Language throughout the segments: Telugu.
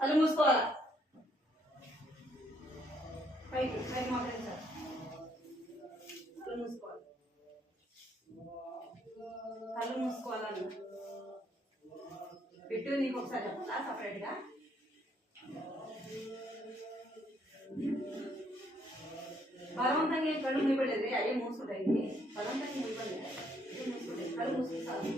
కళ్ళు మూసుకోవాలా పైకి పైకి మోకరించాలి కళ్ళు మూసుకోవాలి కళ్ళు మూసుకోవాలని పెట్టు నీకు ఒకసారి చెప్పాలా సపరేట్గా బలవంతంగా కళ్ళు మూయబడలేదు అయ్యే మూసుకుంటాయి బలవంతంగా మూయబడలేదు మూసుకుంటాయి కళ్ళు మూసుకుంటారు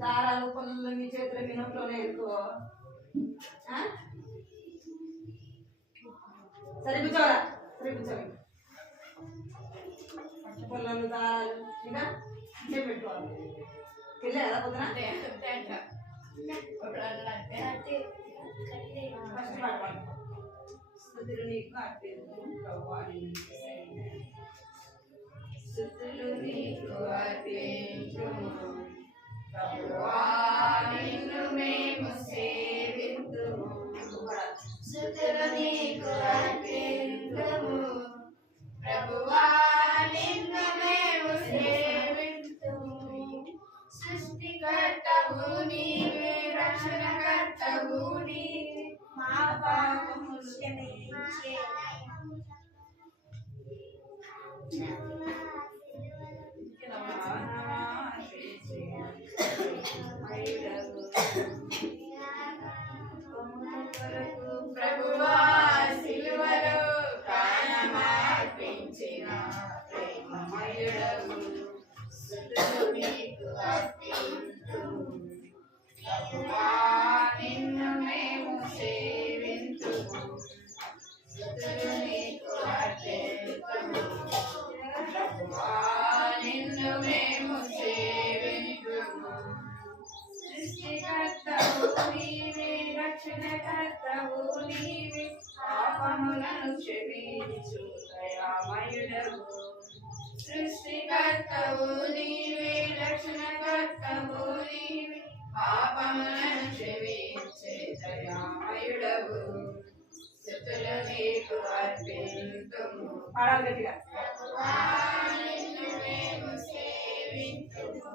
దారాలు పళ్ళు మీ చేతుల మీ నోట్లోనే ఎక్కువ సరే కూర్చోరా సరే కూర్చోండి పట్టు పళ్ళు దారాలు ఇంకా ఇంకే పెట్టుకోవాలి వెళ్ళే కదా పొద్దున ఫస్ట్ పాడుకోవాలి స్తుతులు నీకు అర్పింతుము ప్రభువా స్తుతులు నీకు అర్పింతుము ప్రభువా నిన్ను మేము సేవింతుము స్తుతులు నీకు అర్పింతుము ప్రభువా నిన్ను మేము సేవింతుము సృష్టికర్తవు నీవే రక్షణకర్తవు నీవే మా పాపములు క్షమించే ప్రభువా సిలువలో ప్రాణమర్పించిన ప్రేమమయుడవు స్తుతులు నీకు అర్పింతుము ప్రభువా నిన్ను మేము సేవింతుము స్తుతులు నీకు అర్పింతుము ప్రభువా నిన్ను మేము సేవింతుము సృష్టికర్తవు నీవే రక్షణకర్తవు నీవే పాపములను క్షమించు దయామయుడవు సృష్టికర్తవు నీవే రక్షణకర్తవు నీవే పాపములను క్షమించే దయామయుడవు స్తుతులు నీకు అర్పింతుము పాడగట్టిగా నిన్ను మేము సేవింతుము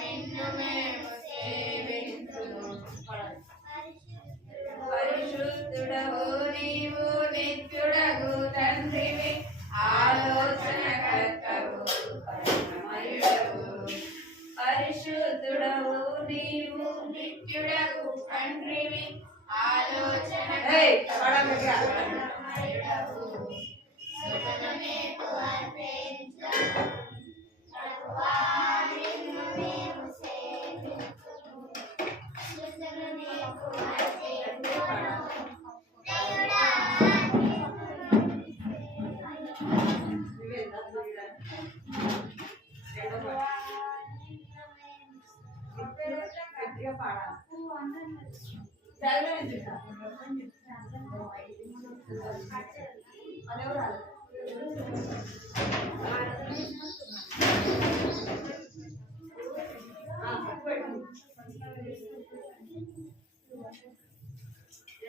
నిన్ను మేము సేవింతుము పరిశుద్ధుడవు నీవు నిత్యుడగు తండ్రివి ఆలోచనకర్తవు కరుణమయుడవు పరిశుద్ధుడవు నీవు నిత్యుడగు తండ్రివి ఆలోచనకర్తవు స్తుతులు నీకు అర్పింతుము ప్రభువా నిన్ను మేము సేవింతుము స్తుతులు నీకు అర్పింతుము దేవుడా గట్టిగా పాడాలి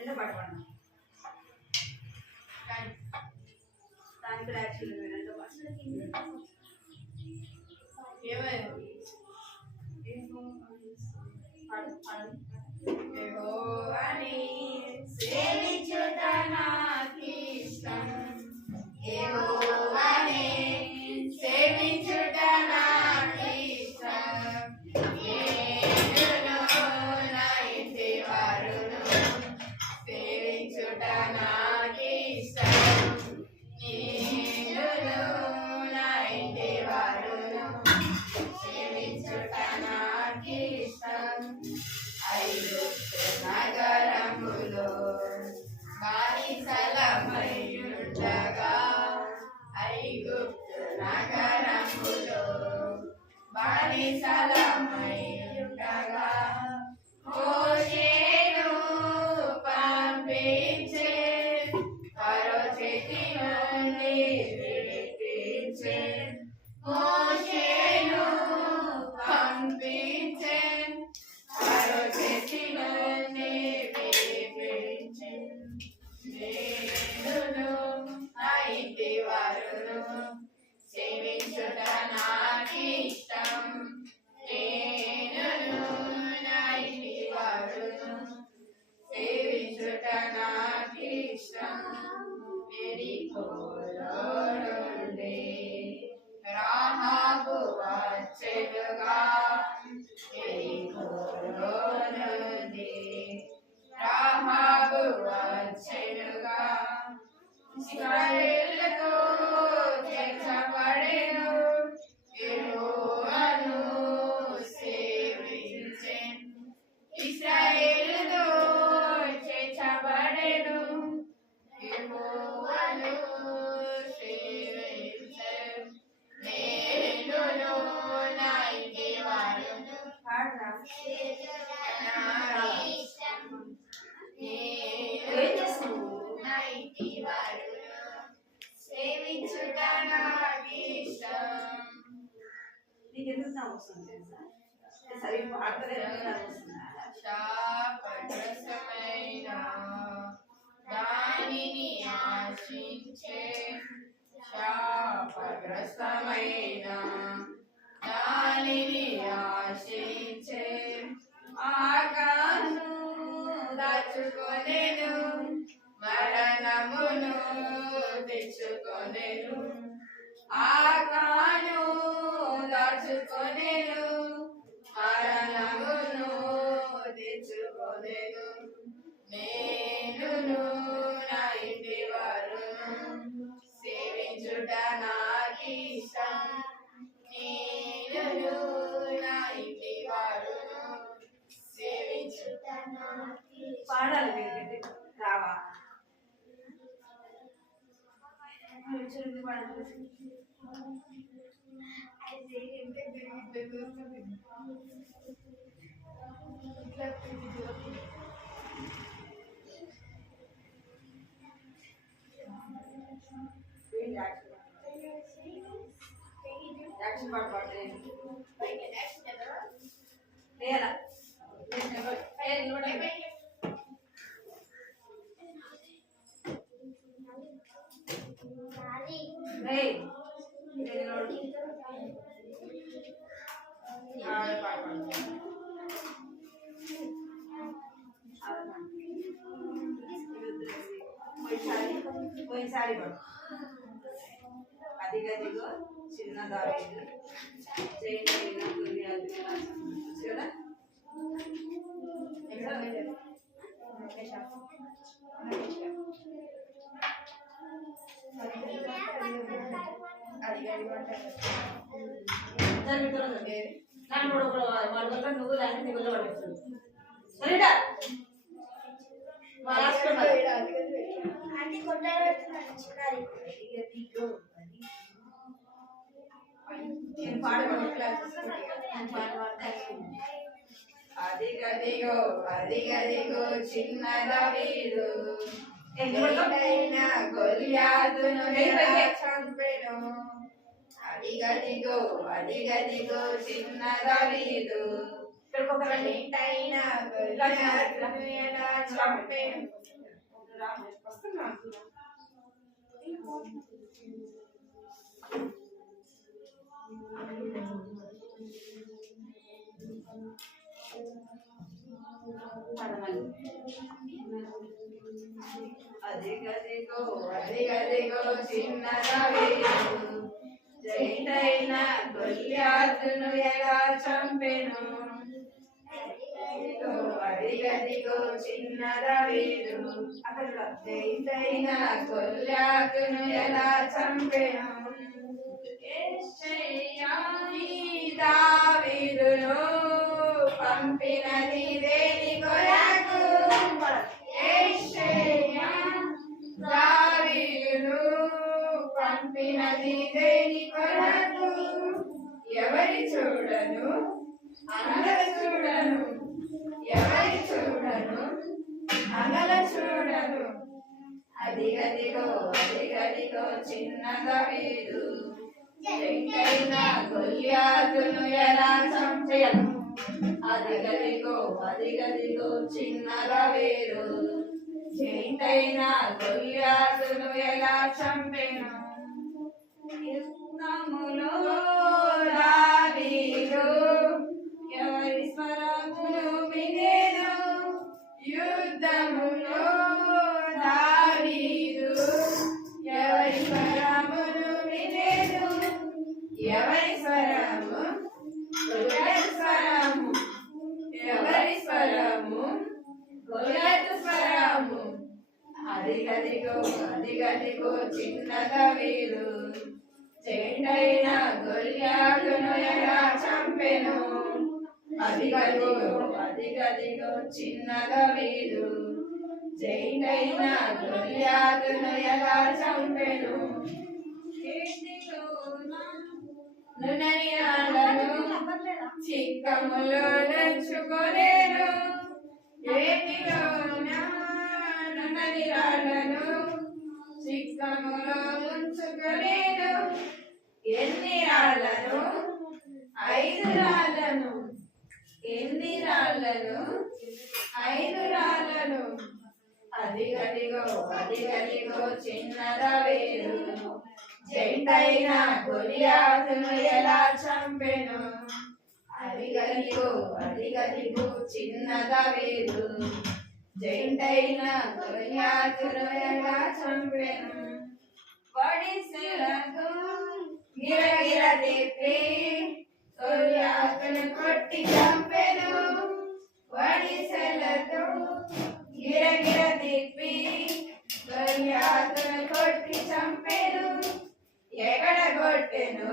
రెండో పాట పాడదాం. దానికి కూడా యాక్చువల్ రెండో పాట యెహోవాని సేవించుట నాకిష్టం, యెహోవాని సేవించుట నాకిష్టం. నేనును నా ఇంటి వారును సేవించుట నాకిష్టం, నేనును నా ఇంటి వారును సేవించుట నాకిష్టం. ఐగుప్తు నగరములో బానిసలమయ్యుండగా, ఐగుప్తు నగరములో బానిసలమయ్యుండగా మోషేను పంపించే, ఫరో చేతి నుండి విడిపించే. మోషేను పంపించే, ఫరో చేతి నుండి విడిపించే. నేనును నా ఇంటి వారును సేవించుట నాకిష్టం, నేనును నా ఇంటి వారును సేవించుట నాకిష్టం. యెరికోలో నుండి రాహాబు వచ్చెనుగా, యెరికోలో నుండి రాహాబు వచ్చెనుగా. ఇశ్రాయేలుతో చేర్చబడెను, యెహోవాను సేవించెను. ఇశ్రాయేలుతో చేర్చబడెను, యెహోవాను సేవించెను. నేనును నా ఇంటి వారును నాకిష్టం, నేనును నా ఇంటి వారును సేవించుట నాకిష్టం. నీకెందుకు నా వస్తుంది తెలుసా? సరిగ్గా పాడతలేదు నాకు వస్తుందా? శాపగ్రస్తమైన దానిని ఆశించే, శాపగ్రస్తమైన దానిని ఆశించే. ఆకాను దాచుకొనెను, మరణమును తెచ్చుకొనెను. ఆకాను దాచుకొనెను, మరణమును తెచ్చుకొనెను. నేనును నా ఇంటి వారును సేవించుట నాకిష్టం, నేనును నా ఇంటి వారును సేవించుట నాకిష్టం. పాడాలి మీరు రావా? పాడాలి. యాక్షన్ పాట పాడలేదు. లేదా పోయినసారి అది గదిగో చిన్న దావీదు చేయలేన దుర్యాధి కదా. నువ్వు దాన్ని దిగులో పడుతుంది సరేటా అదిగదిగో అదిగదిగో చిన్న దావీదు ఎన్నైనా గొల్యాతును చంపెను. అదిగదిగో అదిగదిగో చిన్న దావీదు ఎన్నైనా గొల్యాతును ఎలా చంపెను. వస్తున్నా అదిగదిగో చిన్నగా వేరు జైనైన గొల్యాతును ఎలా చంపెను అదిగదిగో చిన్నగా వేరు జైనైన గొల్యాతును ఎలా చంపెను దావీదును పంపినది దేని కొరకు దావీదును పంపినది దేని కొరకు ఎవరి చూడను అనల చూడను ఎవరి చూడను అనల చూడను అదిగదిగో అదిగదిగో చిన్న దావీదు జైనైన గొల్యాతును ఎలా చంపెను అదిగదిగో అదిగదిగో చిన్నగా వేరు జైనైన గొల్యాతును ఎలా చంపెను యుద్ధములో దావీదు ఎవరి స్వరమును వినేను యుద్ధములో దావీదు ఎవరి స్వరమును వినేను ఎవరి స్వరము గొల్యాతు స్వరము ఎవరి స్వరము గొల్యాతు స్వరము అదిగదిగో అదిగదిగో చిన్నగా వీరు జైనైన గొల్యాతును ఎలా చంపెను అదిగదిగో అదిగదిగో చిన్నగా వీరు జైనైన గొల్యాతును ఎలా చంపెను నునని రాళ్ళను చిక్కములో నంచుకోలేను ఏటిలోన నునని రాళ్ళను చిక్కములో ఉంచుకోలేను ఎన్ని రాళ్ళను 5 రాళ్ళను ఎన్ని రాళ్ళను 5 రాళ్ళను అదిగదిగో అదిగదిగో చిన్నగా వేరు జైనైన గొల్యాతును ఎలా చంపెను అదిగదిగో అదిగదిగో చిన్నగా వేరు జైనైన గొల్యాతును ఎలా చంపెను వడిసెలతో గిరగిర తిప్పి గొల్యాతును కొట్టి చంపెను వడిసెలతో గిరగిర తిప్పి గొల్యాతును కొట్టి చంపెను ఎక్కడ కొట్టెను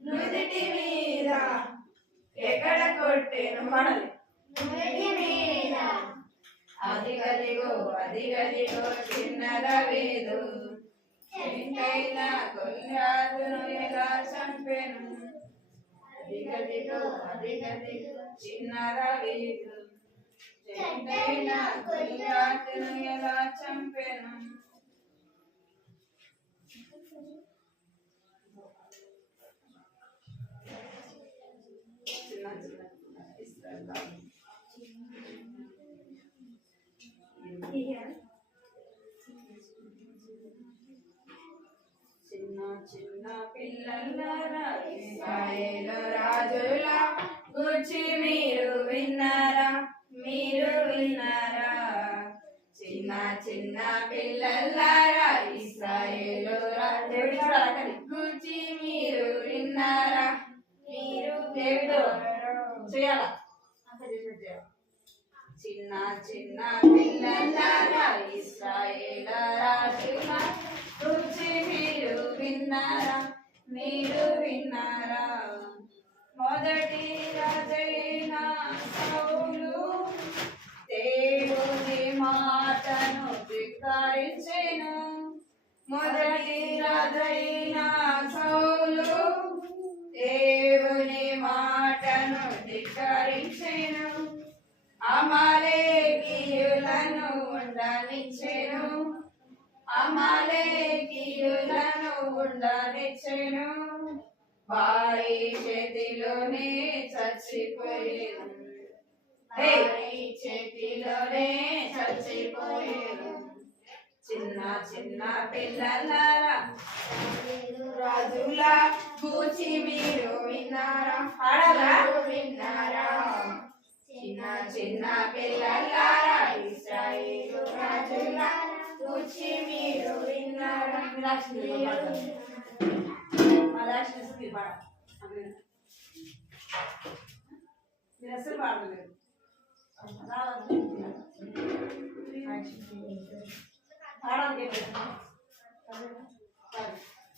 నుదిటి మీద ఎక్కడ కొట్టెను మనల్ని నుదిటి మీద అదిగదిగో అదిగదిగో చిన్నగా వేదు జైనైన గొల్యాతును ఎలా చంపెను అదిగదిగో అదిగదిగో చిన్నగా వేదు జైనైన గొల్యాతును ఎలా చంపెను చిన్న చిన్న పిల్లలారా ఇశ్రాయేలు రాజుల గురించి మీరు విన్నారా చిన్న చిన్న పిల్లలారా ఇశ్రాయేలు రాజుల గురించి మీరు విన్నారా దేవుడు చేయాలా చిన్న చిన్న పిల్లలారా ఇశ్రాయేలు రాజుల గురించి మీరు విన్నారా మొదటి రాజైన సౌలు దేవుని మాటను ధిక్కరించెను మొదటి రాజైన సౌలు దేవుని మాటను ధిక్కరించెను అమాలేకీయులను ఉండనిచ్చెను వారి చేతిలోనే చచ్చిపోయేను చిన్న చిన్న పిల్లలారా రాజుల గూర్చి మీరు విన్నారా? పాడాలా? విన్నారా? చిన్న చిన్న పిల్లలారా ఇశ్రాయేలు రాజుల గూర్చి మీరు విన్నారా? మీరు అసలు పాడలేదు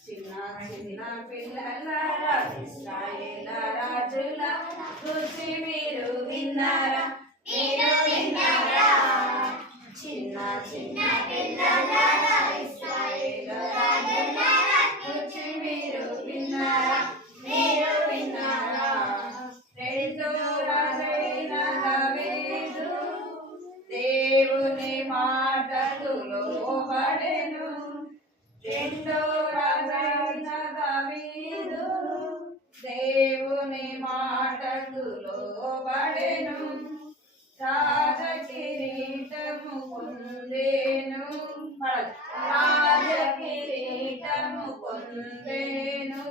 చిన్న చిన్న పిల్లలారా ఇశ్రాయేల రాజుల గూర్చి మీరు విన్నారా? మీరు విన్నారా? చిన్న చిన్న పిల్లలారా ఇశ్రాయేల రాజుల గూర్చి మీరు విన్నారా? మీరు విన్నారా? రెండో రాజైన దావీదు దేవుని మాటకు లోబడెను. రెండో రాజైన దావీదు దేవుని మాటకు లోబడెను. రాజ కిరీటము పొందేను. రాజ కిరీటము పొందేను.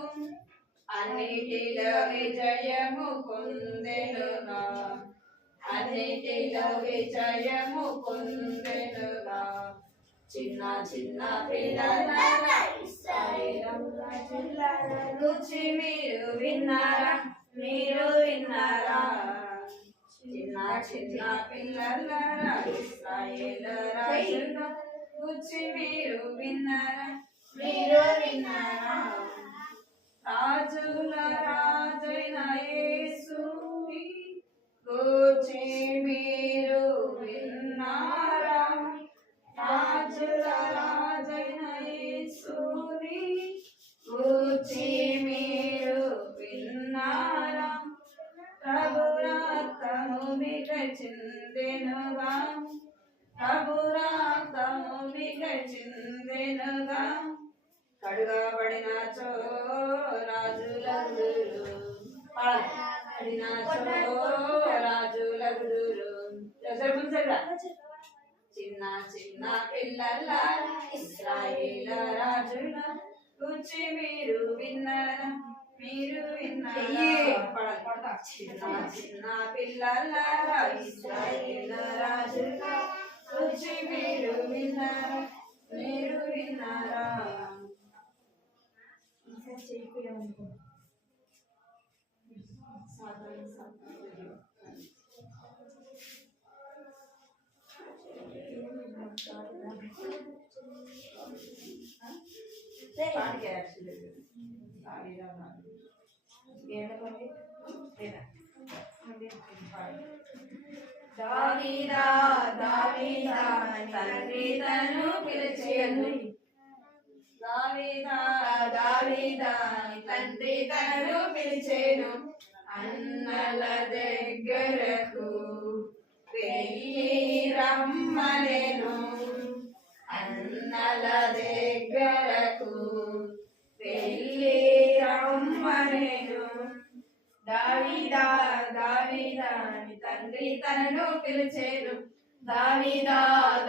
అన్నిటిలో విజయము పొందెనుగా. అన్నిటిలో విజయము పొందెనుగా. చిన్న చిన్న పిల్లలారా ఇశ్రాయేలు రాజుల గూర్చి మీరు విన్నారా? మీరు విన్నారా? చిన్న చిన్న పిల్లలారా ఇశ్రాయేలు రాజుల గూర్చి మీరు విన్నారా? మీరు విన్నారా? రాజుల రాజైన యేసుని గూర్చి మీరు విన్నారా? రాజుల రాజైన యేసుని గూర్చి మీరు విన్నారా? ప్రభు రక్తము మీకు చిందెనుగా. ప్రభు రక్తము మీకు చిందెనుగా. కడుగబడిన రాజులగుదురు. పడిన రాజులగుదురు. చిన్న చిన్న పిల్లలారా ఇశ్రాయేల రాజుల గూర్చి మీరు విన్నారా? మీరు విన్నారా? చిన్న చిన్న పిల్లలారా ఇశ్రాయేల రాజుల గూర్చి మీరు విన్నారా? మీరు విన్నారా? దావీదా దావీదా తండ్రి తను పిలిచెను. దావీదా దావీదా తండ్రి తను పిలిచెను. అన్నల దగ్గరకు వెళ్ళి రమ్మనెను. అన్నల దగ్గరకు వెళ్ళి రమ్మనెను. దావీదా దావీదా తండ్రి తనను పిలిచెను. దావీదా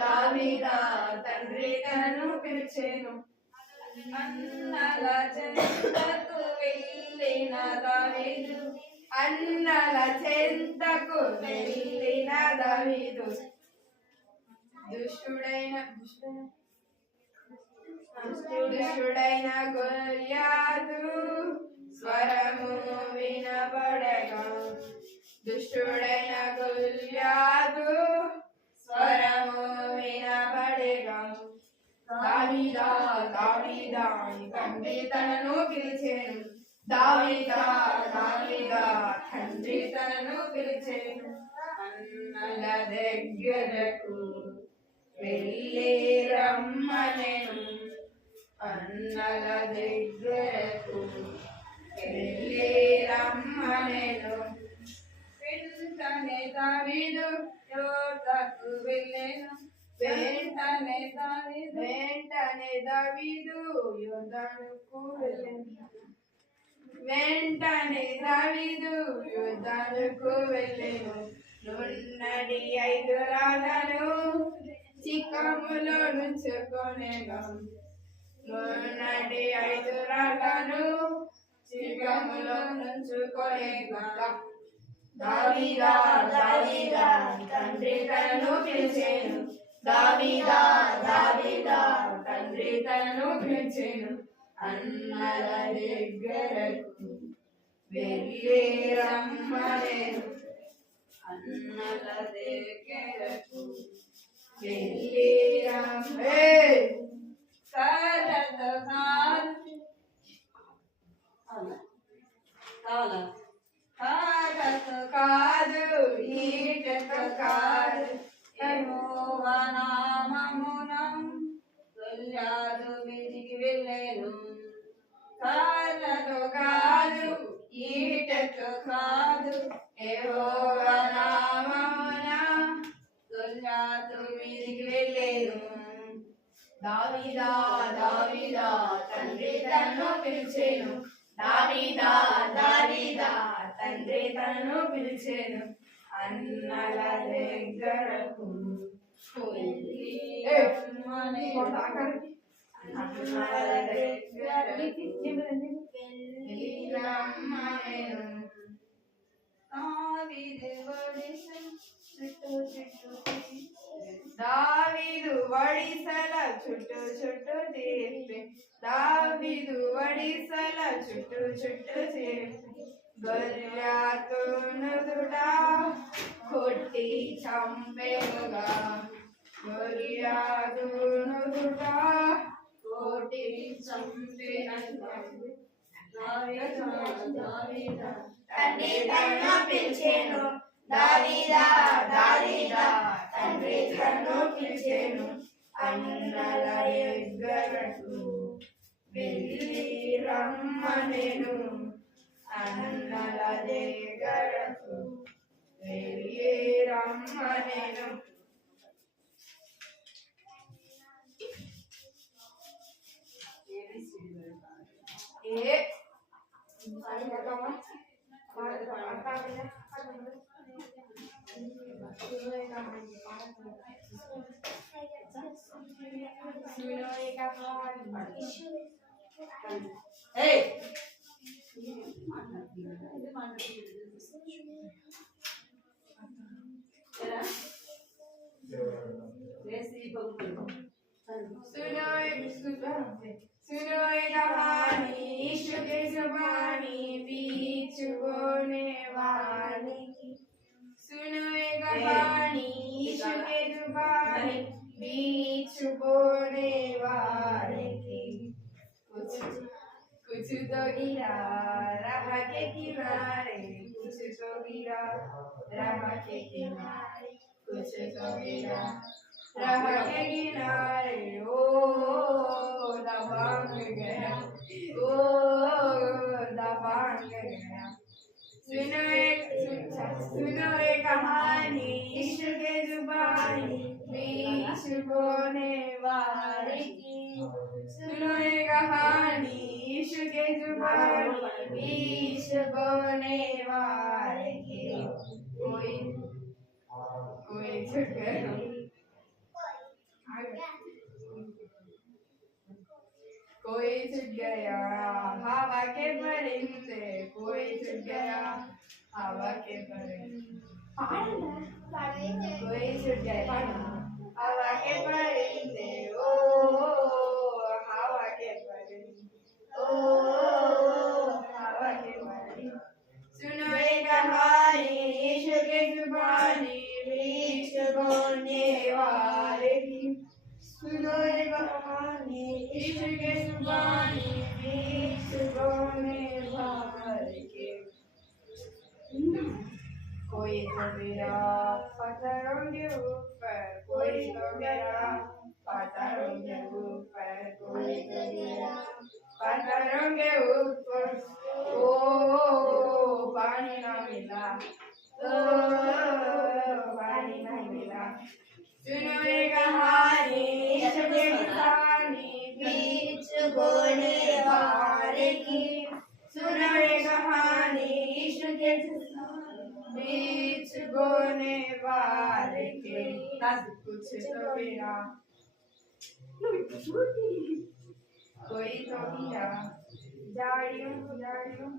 దావీదా తండ్రి తనను పిలిచెను. అన్నల చెంతకు వెళ్ళిన దావీదు. అన్నల చెంతకు వెళ్ళిన దావీదు దుష్టుడైన గొల్యాతు స్వరము వినబడగా. దుష్టుడైన గొల్యాతు స్వరము వినబడగా. దావీదా దావీదా తండ్రి తనను పిలిచెను. దావీదా దావీదా తండ్రి తనను పిలిచెను. అన్నల దగ్గరకు వెళ్ళి రమ్మనెను. అన్నల దగ్గరకు వెళ్ళి రమ్మనెను. వెంటనే దావీదు యోర్దానుకు వెళ్ళెను. వెంటనే దావీదు యోర్దానుకు వెళ్ళెను. వెంటనే దావీదు యోర్దానుకు వెళ్ళెను. నున్నడి 5 రాళ్లను చిక్కములో నుంచుకొనేగా నూనెటి 5 రాళ్ళను చిక్కములో నుంచుకొనేగా దావీదా దావీదా తండ్రి తనను పిలిచెను దావీదా దావీదా తండ్రి తనను పిలిచెను అన్నల దగ్గరకు వెళ్ళి రమ్మనేను అన్నల దగ్గరకు వెళ్ళి రమ్మే కర్రతో కాదు ఈటతో కాదు యెహోవా నామమున గొల్యాతు మీదికి వెళ్ళెను కర్రతో కాదు ఈటతో కాదు యెహోవా నామమున గొల్యాతు మీదికి వెళ్ళెను దావీదా దావీదా తండ్రి తనను పిలిచెను దావీదా దావీదా తండ్రి తనను పిలిచెను అన్నల దగ్గరకు వెళ్ళి రమ్మనేను అన్నల దగ్గరకు వెళ్ళి రమ్మనేను దావీదు వడిసెల చుట్టూ చుట్టూ తిప్పి దావీదు వడిసెల చుట్టూ చుట్టూ తిప్పి గొల్యాతును కొట్టి చంపెనుగా గొల్యాతును కొట్టి చంపెనుగా తండ్రి తనను పిలిచెను దావీదా దావీదా తండ్రి తనను పిలిచెను అన్నల దగ్గరకు వెళ్ళి రమ్మనెను అన్నల దగ్గరకు వెళ్ళి రమ్మనెను ఏ सुनो एक कहानी यीशु के जुबानी बीच बोने वाले की सुनो एक कहानी यीशु के जुबानी बीच बोने वाले की कुछ तो गिरा राह के किनारे कुछ तो गिरा राह के किनारे कुछ तो गिरा राह के किनारे ओ दबांग गया ओ दबांग गया सुनो एक कहानी यीशु के जुबानी बीच बोने वाले की सुनो एक कहानी यीशु के जुबानी बीच बोने वाले की कोई छूट गया कोई छूट गया हवा के परिंदे कोई छूट गया हवा के परिंदे कोई छूट गया हवा के परिंदे ओ हवा के परिंदे ओ हवा के परिंदे सुनो एक कहानी यीशु के जुबानी बीच बोने वाले की सुनो एक कहानी यीशु के जुबानी बीच बोने वाले की कोई तो गिरा पत्थरों के ऊपर कोई तो गिरा पत्थरों के ऊपर कोई तो गिरा पत्थरों के ऊपर ओ पानी ना मिला ओ पानी ना मिला सुनो एक कहानी यीशु के जुबानी बीच बोने वाले की सुनो एक कहानी यीशु के बीच बोने वाले के कुछ तो गिरा कोई तो गिरा झाड़ियों झाड़ियों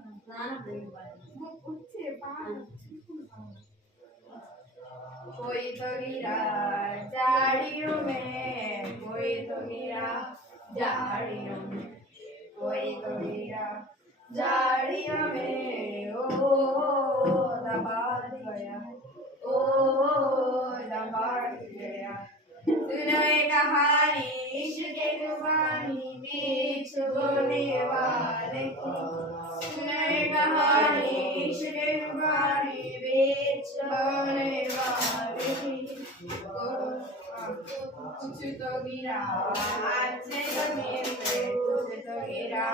कोई तो गिरा झाड़ियों में कोई तो गिरा झाड़ियों में कोई तो गिरा झाड़ियों में ओ दबा गया ओ दबा गया सुनो एक कहानी इश्क की जुबानी बीच बोने वाले की सुनो एक कहानी इश्क की जुबानी बीच बोने वाले की कुछ तो गिरा अच्छे जमीन पे कुछ तो गिरा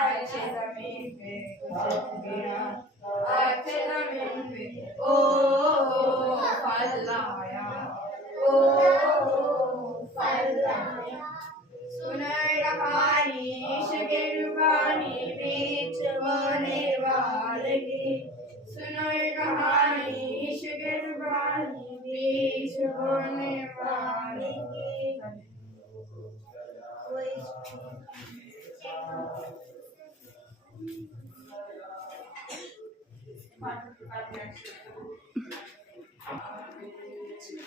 अच्छे जमीन पे कुछ तो गिरा अच्छे जमीन पे ओ फलाया ओ फलाया सुनो कहानी इश्क की जुबानी बीच बोने वाले की सुनो कहानी इश्क की जुबानी बीच बोने वाले की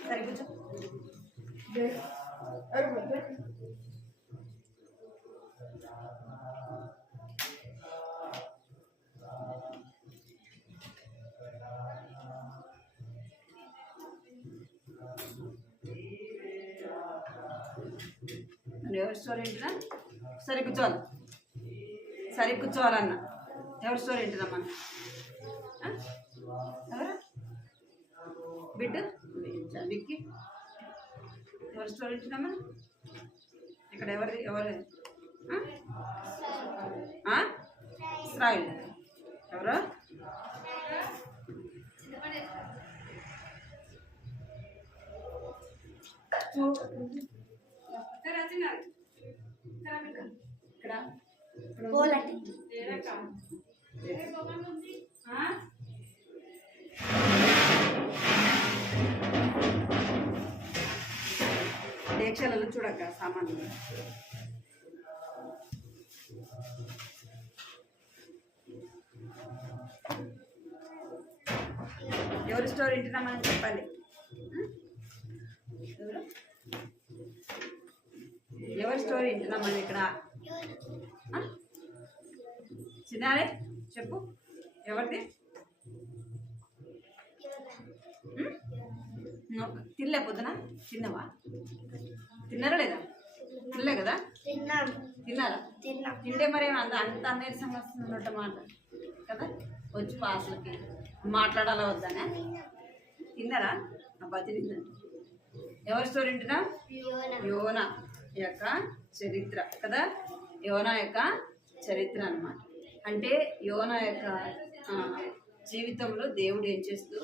సరే కూర్చో. ఎవరి స్టోరీ ఏంటిదా? సరే కూర్చోవాలి, సరే కూర్చోవాలన్న. ఎవరి స్టోరీ ఏంటిదమ్మా? ఎవరు బిడ్డు విక్కి? ఎవరి స్టోరీ ఏంటిదమ్మా? ఇక్కడ ఎవరి ఎవరు? ఇస్రాయిల్. ఎవరు? డేక్షలలో చూడక్క సామాన్లు. ఎవరి స్టోరీ వింటున్నామని చెప్పాలి. ఎవరి స్టోరీ వింటున్నామని ఇక్కడ? చిన్నారే చెప్పు, ఎవరిది? తినలే పొద్దున? తిన్నావా? తిన్నారా లేదా? తినలే కదా? తిన్నారా? తింటే మరి అంత అంత నీరసంగా వస్తున్నట్టు మాట కదా. వచ్చి పాసలకి మాట్లాడాలా వద్దానే? తిన్నారా? అబ్బా తిందండి. ఎవరి స్టోరీ వింటున్నా? యోనా యొక్క చరిత్ర కదా. యోనా యొక్క చరిత్ర అన్నమాట. అంటే యోనా యొక్క జీవితంలో దేవుడు ఏం చేస్తూ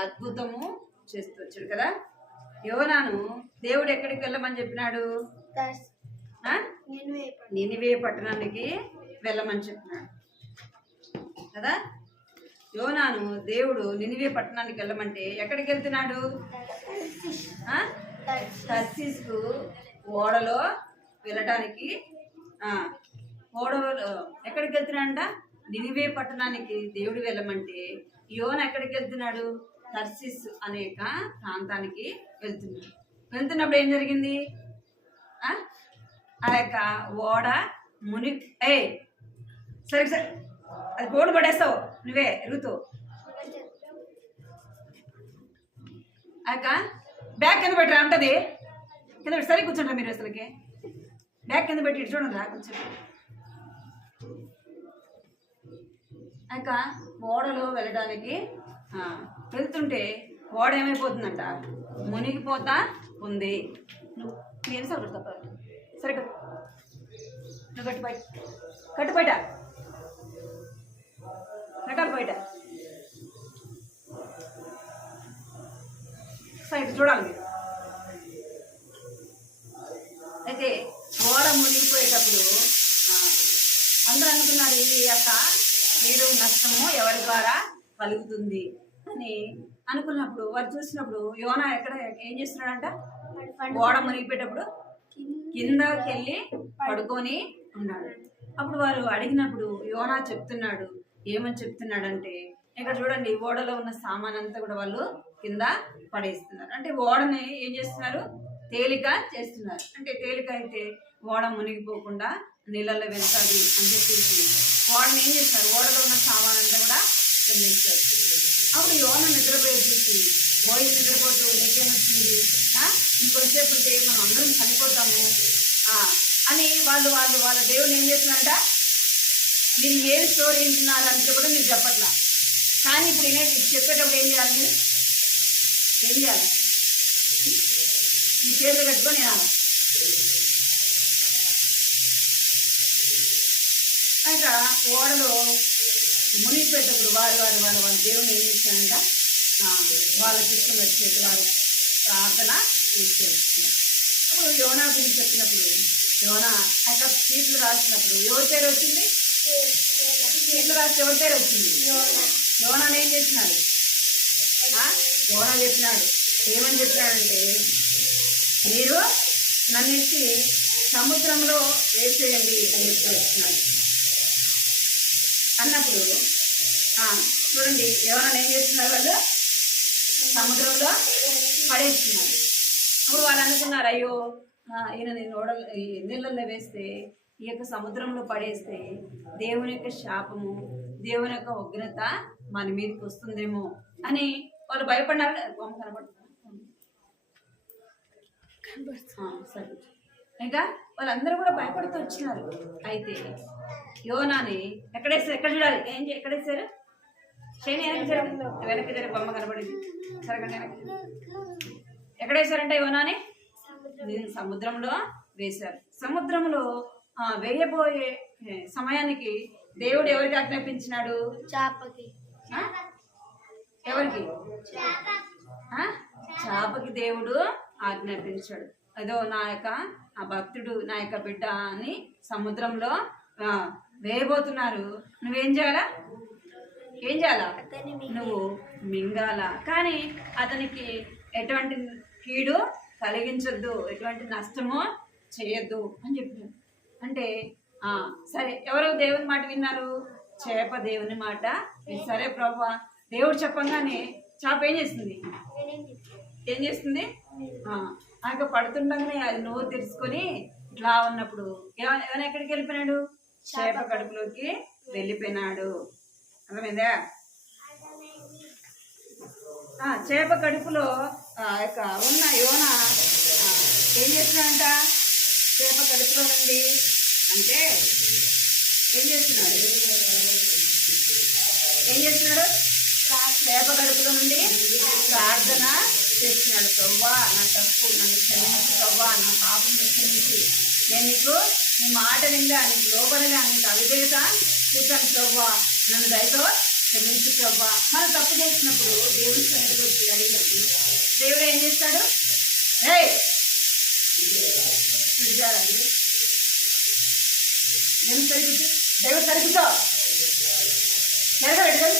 అద్భుతము చేస్తూ వచ్చాడు కదా. యోనాను దేవుడు ఎక్కడికి వెళ్ళమని చెప్పినాడు? నినివే పట్టణానికి వెళ్ళమని చెప్పినాడు కదా. యోనాను దేవుడు నినివే పట్టణానికి వెళ్ళమంటే ఎక్కడికి వెళ్తున్నాడు? తర్సీసుకు ఓడలో వెళ్ళటానికి. ఓడలో ఎక్కడికి వెళ్తున్నాడంట? నినివే పట్టణానికి దేవుడు వెళ్ళమంటే యోన ఎక్కడికి వెళ్తున్నాడు? తర్సిస్ అనేక ప్రాంతానికి వెళ్తున్నాడు. వెళ్తున్నప్పుడు ఏం జరిగింది? ఆ యొక్క ఓడ సరే సరే అది బోర్డు పడేస్తావు నువ్వే ఎరుగుతూ. ఆ యొక్క బ్యాగ్ కింద పెట్టరా అంటది. కింద పెట్టి సరే కూర్చుంటారు మీరు. అసలుకి బ్యాగ్ కింద పెట్టి చూడండి రా కొంచెం. ఆ యొక్క ఓడలో వెళ్ళడానికి వెళ్తుంటే ఓడ ఏమైపోతుందంట? మునిగిపోతా ఉంది. నువ్వు ఎన్నిసార్లు పెడతా? సరే నువ్వు కట్టు బయట, కట్టు బయట, కట్టాలి బయట. సైడ్ చూడాలి మీరు. అయితే ఓడ మునిగిపోయేటప్పుడు అందరూ అనుకున్నారు, ఈ యొక్క కీడు నష్టము ఎవరి ద్వారా కలుగుతుంది అని అని అనుకున్నప్పుడు వారు చూసినప్పుడు యోనా ఎక్కడ ఏం చేస్తున్నాడంట? ఓడ మునిగిపోయేటప్పుడు కిందకి వెళ్ళి పడుకొని ఉన్నాడు. అప్పుడు వారు అడిగినప్పుడు యోనా చెప్తున్నాడు. ఏమని చెప్తున్నాడంటే, ఇక్కడ చూడండి, ఓడలో ఉన్న సామాన్ అంతా కూడా వాళ్ళు కింద పడేస్తున్నారు. అంటే ఓడని ఏం చేస్తున్నారు? తేలిక చేస్తున్నారు. అంటే తేలిక అయితే ఓడ మునిగిపోకుండా నీళ్ళల్లో వెళ్తాది అని చెప్పేసి ఓడని ఏం చేస్తున్నారు? ఓడలో ఉన్న సామాన్ అంతా కూడా కిందేస్తారు. అప్పుడు యోన నిద్రపోయి చూసి, ఓయి నిద్రపోతూ నీకేమొచ్చింది, ఇంకొంచెంసేపు ఉంటే మనం అందరం చనిపోతాము అని వాళ్ళ దేవుని ఏం చేస్తున్నారంట? మీరు ఏం స్టోరీ వింటున్నారు అంటే కూడా మీరు చెప్పట్లా. కానీ ఇప్పుడు చెప్పేటప్పుడు ఏం చేయాలి? మీరు ఏం చేయాలి? మీ చేతులు కట్టుకొని వినాలి. ఇంకా ఓడలో మునిగిపోయేటప్పుడు వాళ్ళ దేవుని ఏం చేస్తారంట? వాళ్ళకి ఇష్టం వచ్చేది వారు ప్రార్థన తీసుకొస్తున్నారు. అప్పుడు యోనా గురించి చెప్పినప్పుడు యోనా అక్కడ సీట్లు రాసినప్పుడు ఎవరి పేరు వచ్చింది? సీట్లు రాస్తే ఎవరి పేరు వచ్చింది? యోనాని ఏం చేసినాడు? యోనా చెప్పినాడు. ఏమని చెప్పినాడంటే, మీరు నన్ను ఎత్తి సముద్రంలో వేసేయండి అని చెప్పి వచ్చినాడు. అన్నప్పుడు చూడండి, ఎవరైనా ఏం చేస్తున్నారు? వాళ్ళు సముద్రంలో పడేస్తున్నారు. అప్పుడు వాళ్ళు అనుకున్నారు, అయ్యో ఈయన నేను ఈ నీళ్ళల్లో వేస్తే, ఈ యొక్క సముద్రంలో పడేస్తే దేవుని యొక్క శాపము, దేవుని యొక్క ఉగ్రత మన మీదకి వస్తుందేమో అని వాళ్ళు భయపడినారు. సరే, ఇంకా వాళ్ళందరూ కూడా భయపడుతూ వచ్చినారు. అయితే యోనాని ఎక్కడేస్తారు? ఎక్కడ చూడాలి? ఎక్కడేస్తారు? శని వెనక్కి జరి బొమ్మ కనబడింది. సరిగ్గా ఎక్కడేసారంటే యోనాని సముద్రంలో వేశారు. సముద్రంలో వేయబోయే సమయానికి దేవుడు ఎవరికి ఆజ్ఞాపించినాడు? చాపకి. ఎవరికి? చాపకి దేవుడు ఆజ్ఞాపించాడు. అదో ఆ భక్తుడు, నా యొక్క బిడ్డ అని సముద్రంలో వేయబోతున్నారు. నువ్వేం చేయాలా? ఏం చేయాలా? నువ్వు మింగాల. కానీ అతనికి ఎటువంటి కీడు కలిగించొద్దు, ఎటువంటి నష్టము చేయొద్దు అని చెప్పారు. అంటే సరే, ఎవరు దేవుని మాట విన్నారు? చేప దేవుని మాట. సరే ప్రభా, దేవుడు చెప్పంగానే చేప ఏం చేస్తుంది? ఆ యొక్క పడుతుండగానే అది నోరు తెరుచుకొని ఇట్లా ఉన్నప్పుడు ఎవరైనా ఎక్కడికి వెళ్ళిపోయినాడు? చేప కడుపులోకి వెళ్ళిపోయినాడు. అర్థమైందా? చేప కడుపులో యొక్క ఉన్న యోన ఏం చేస్తున్నాడంట? చేప కడుపులో నుండి అంటే ఏం చేస్తున్నాడు? చేప కడుపులో నుండి ప్రార్థన చేస్తున్నాడు. ప్రవ్వా, నా తప్పు నన్ను క్షమించు ప్రవ్వా, నా పాపం క్షమించి, నేను నీకు నీ మాట నిండా, నీకు లోపలగా, నీకు అవిధేయత చూశాను ప్రవ్వా, నన్ను దయతో క్షమించు ప్రవ్వా. మనం తప్పు చేసినప్పుడు దేవుని సన్నిధికి వచ్చి అడిగినప్పుడు దేవుడు ఏం చేస్తాడు? నేను సరిగ్గు దేవుడు సరిగ్గుతో జరగబెట్టాడు.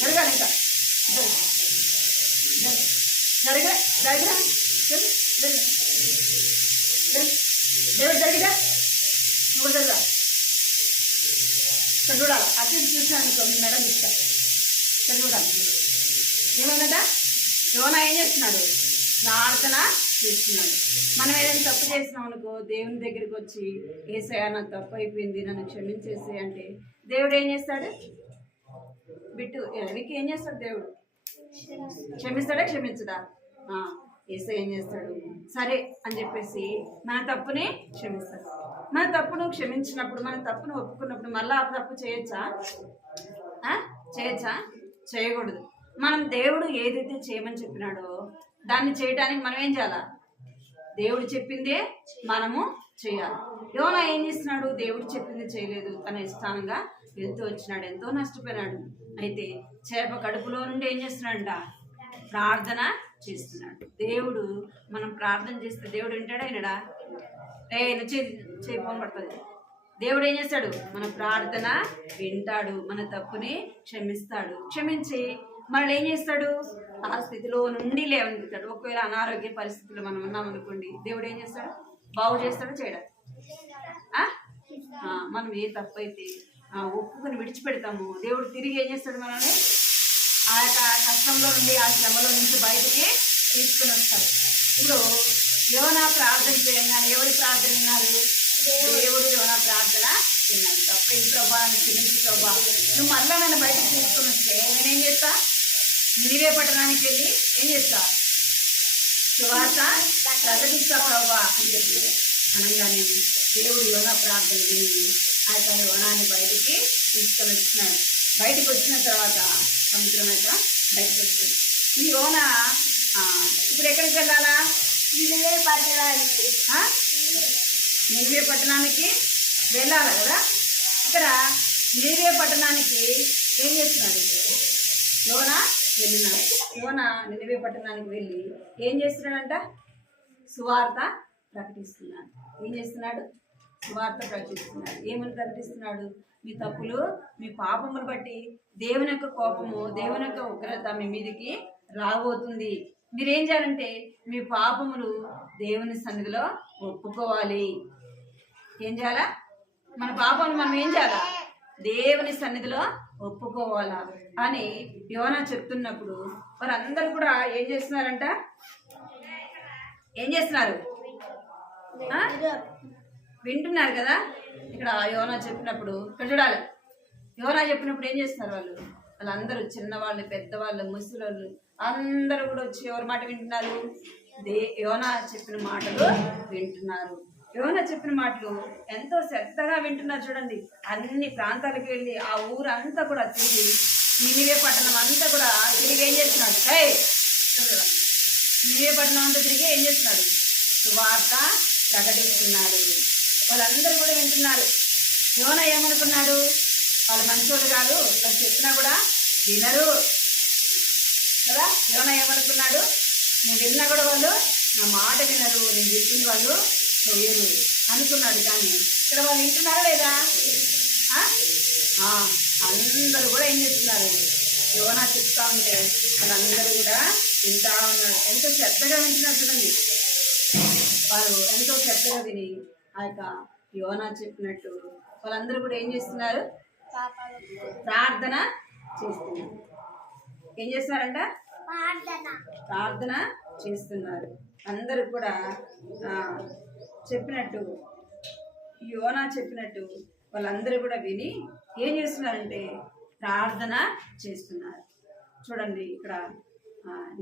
జరగాలి, ఇంకా జరిగా జరిగినా దేవుడు జరిగిదా? నువ్వు జరగా చూడాలి. అటు చూసినాను మీ మేడం ఇష్టం చూడాలి. ఏమైందా? యోనా ఏం చేస్తున్నాడు? ప్రార్థన చేస్తున్నాడు. మనం ఏదైనా తప్పు చేసినాం అనుకో, దేవుని దగ్గరికి వచ్చి ఏసయ్యా నాకు తప్పు అయిపోయింది, నన్ను క్షమించేసి అంటే దేవుడు ఏం చేస్తాడు? బిట్టు ఎవరికి ఏం చేస్తాడు? దేవుడు క్షమిస్తాడా? క్షమించదా? ఏసయ్య ఏం చేస్తాడు? సరే అని చెప్పేసి మన తప్పుని క్షమిస్తాడు. మన తప్పును క్షమించినప్పుడు, మన తప్పును ఒప్పుకున్నప్పుడు మళ్ళీ ఆ తప్పు చేయొచ్చా? చేయకూడదు. మనం దేవుడు ఏదైతే చేయమని చెప్పినాడో దాన్ని చేయడానికి మనం ఏం చేయాలా? దేవుడు చెప్పిందే మనము చేయాలి. యోనా ఏం చేస్తున్నాడు? దేవుడు చెప్పింది చేయలేదు, తన ఇష్టానంగా వెళ్తూ వచ్చినాడు, ఎంతో నష్టపోయినాడు. అయితే చేప కడుపులో నుండి ఏం చేస్తున్నాడంట? ప్రార్థన చేస్తున్నాడు. దేవుడు మనం ప్రార్థన చేస్తే దేవుడు వింటాడా? వినడా? చేయి ఫోన్ పడుతుంది. దేవుడు ఏం చేస్తాడు? మన ప్రార్థన వింటాడు, మన తప్పుని క్షమిస్తాడు, క్షమించి మనల్ని ఏం చేస్తాడు? ఆ స్థితిలో నుండి లేవనెత్తుతాడు. ఒకవేళ అనారోగ్య పరిస్థితుల్లో మనం ఉన్నామనుకోండి, దేవుడు ఏం చేస్తాడు? బాగు చేస్తాడు, చేయడా? మనం ఏ తప్పు అయితే ఒప్పుకొని విడిచిపెడతాము, దేవుడు తిరిగి ఏం చేస్తాడు? మనల్ని ఆ యొక్క కష్టంలో నుండి, ఆ శ్రమలో నుంచి బయటికి తీసుకుని వస్తాడు. ఇప్పుడు యోనా ప్రార్థన చేయంగానే ఎవరి ప్రార్థన విన్నారు? దేవుడు యోనా ప్రార్థన విన్నాడు. తప్పైంది ప్రభా, క్షమించు ప్రభా, నువ్వు మళ్ళా నన్ను బయటకు తీసుకుని వస్తే నేనేం చేస్తా? నినివే పట్టణానికి వెళ్ళి ఏం చేస్తా? సువార్త ప్రకటిస్తా ప్రభా అని చెప్పి అనగానే దేవుడు యోనా ప్రార్థన విని ఆ యొక్క యోనాన్ని బయటికి తీసుకొని వచ్చినాడు. బయటకు వచ్చిన తర్వాత సముద్రం యొక్క బయటకు వచ్చింది. ఈ యోనా ఇప్పుడు ఎక్కడికి వెళ్ళాలా? నినివే పట్టణానికి. నినివే పట్టణానికి వెళ్ళాలి కదా. ఇక్కడ నినివే పట్టణానికి ఏం చేస్తున్నాడు? యోనా వెళ్ళినాడు. యోనా నినివే పట్టణానికి వెళ్ళి ఏం చేస్తున్నాడంట? సువార్త ప్రకటిస్తున్నాడు. ఏం చేస్తున్నాడు? సువార్త ప్రకటిస్తున్నాడు. ఏమని ప్రకటిస్తున్నాడు? మీ తప్పులు, మీ పాపములు బట్టి దేవుని యొక్క కోపము, దేవుని యొక్క ఉగ్రత మీ మీదకి రాబోతుంది. మీరేం చేయాలంటే మీ పాపములు దేవుని సన్నిధిలో ఒప్పుకోవాలి. ఏం చేయాలా? మన పాపములు మనం ఏం చేయాలా? దేవుని సన్నిధిలో ఒప్పుకోవాలా అని యోనా చెప్తున్నప్పుడు వారందరూ కూడా ఏం చేస్తున్నారంట? ఏం చేస్తున్నారు? వింటున్నారు కదా. ఇక్కడ యోనా చెప్పినప్పుడు ఇక్కడ చూడాలి. యోనా చెప్పినప్పుడు ఏం చేస్తున్నారు? వాళ్ళందరూ చిన్నవాళ్ళు, పెద్దవాళ్ళు, ముసలోళ్ళు అందరూ కూడా వచ్చి ఎవరి మాట వింటున్నారు? యోనా చెప్పిన మాటలు వింటున్నారు. యోనా చెప్పిన మాటలు ఎంతో శ్రద్ధగా వింటున్నారు. చూడండి, అన్ని ప్రాంతాలకు వెళ్ళి ఆ ఊరంతా కూడా తిరిగి, నినివే పట్టణం అంతా కూడా తిరిగి ఏం చేస్తున్నాడు? నినివే పట్టణం అంతా తిరిగి ఏం చేస్తున్నాడు? సువార్త ప్రకటిస్తున్నాడు. వాళ్ళందరూ కూడా వింటున్నారు. యోనా ఏమనుకున్నాడు? వాళ్ళు మంచోళ్ళు కాదు, వాళ్ళు చెప్పినా కూడా వినరు కదా. యోనా ఏమనుకున్నాడు? నేను విన్నా కూడా వాళ్ళు నా మాట వినరు, నేను చెప్పింది వాళ్ళు చేయరు అనుకున్నాడు. కానీ ఇక్కడ వాళ్ళు వింటున్నారా లేదా? అందరూ కూడా ఏం చేస్తున్నారు? యోనా చెప్తా ఉంటే వాళ్ళందరూ కూడా వింటా ఉన్నారు. ఎంతో శ్రద్ధగా వింటున్నారు. చూడండి, వారు ఎంతో శ్రద్ధగా విని ఆ యొక్క యోనా చెప్పినట్టు వాళ్ళందరూ కూడా ఏం చేస్తున్నారు? ప్రార్థన చేస్తున్నారు. ఏం చేస్తున్నారంట? ప్రార్థన చేస్తున్నారు. అందరూ కూడా చెప్పినట్టు, యోనా చెప్పినట్టు వాళ్ళందరూ కూడా విని ఏం చేస్తున్నారంటే ప్రార్థన చేస్తున్నారు. చూడండి, ఇక్కడ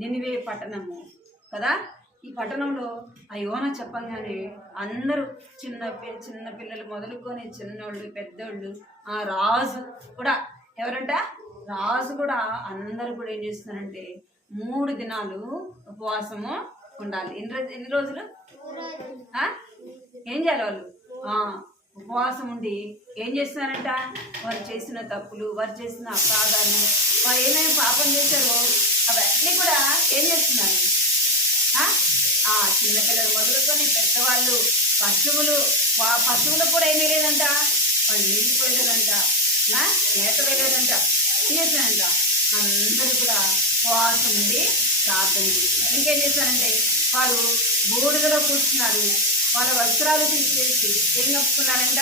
నినివే పట్టణము కదా. ఈ పట్టణంలో ఆ యోనా చెప్పంగానే అందరూ చిన్న పిల్లలు మొదలుకొని చిన్నోళ్ళు, పెద్దోళ్ళు, ఆ రాజు కూడా, ఎవరంట? రాజు కూడా అందరూ కూడా ఏం చేస్తున్నారంటే 3 దినాలు ఉపవాసము ఉండాలి. ఎన్ని రోజులు? ఏం చేయాలి వాళ్ళు? ఉపవాసం ఉండి ఏం చేస్తున్నారంట? వారు చేసిన తప్పులు, వారు చేసిన అపరాధాలు, వారు ఏమేమి పాపం చేశారో అవన్నీ కూడా ఏం చేస్తున్నారు? చిన్నపిల్లలు మొదలుకొని పెద్దవాళ్ళు, పశువులు కూడా ఏమీ లేదంట, వాళ్ళు నీళ్ళు పోయలేదంట, మేత వేయలేదంట, ఏం చేశారంట? అందరూ కూడా ఉపవాసం ఉండి ప్రార్థన చేస్తున్నారు. ఇంకేం చేశారంటే వారు బూడిదలో కూర్చున్నారు. వాళ్ళ వస్త్రాలు తీసేసి ఏం కప్పుకున్నారంట?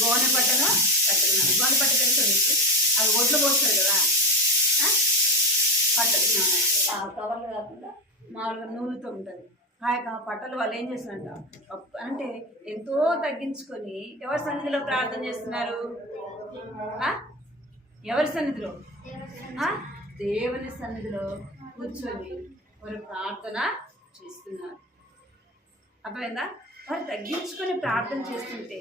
గోనె పట్టను కట్టుకున్నారు. గోనె పట్ట తెలుసు మీకు? అవి ఒడ్లు పోస్తారు కదా, పట్టలు కవర్లు కాకుండా మామూలుగా నూనెతో ఉంటుంది. ఆ యొక్క పట్టలు వాళ్ళు ఏం చేస్తున్నారంట అంటే ఎంతో తగ్గించుకొని ఎవరి సన్నిధిలో ప్రార్థన చేస్తున్నారు? ఎవరి సన్నిధిలో? దేవుని సన్నిధిలో కూర్చొని వారు ప్రార్థన చేస్తున్నారు. అర్థమైందా? వారు తగ్గించుకొని ప్రార్థన చేస్తుంటే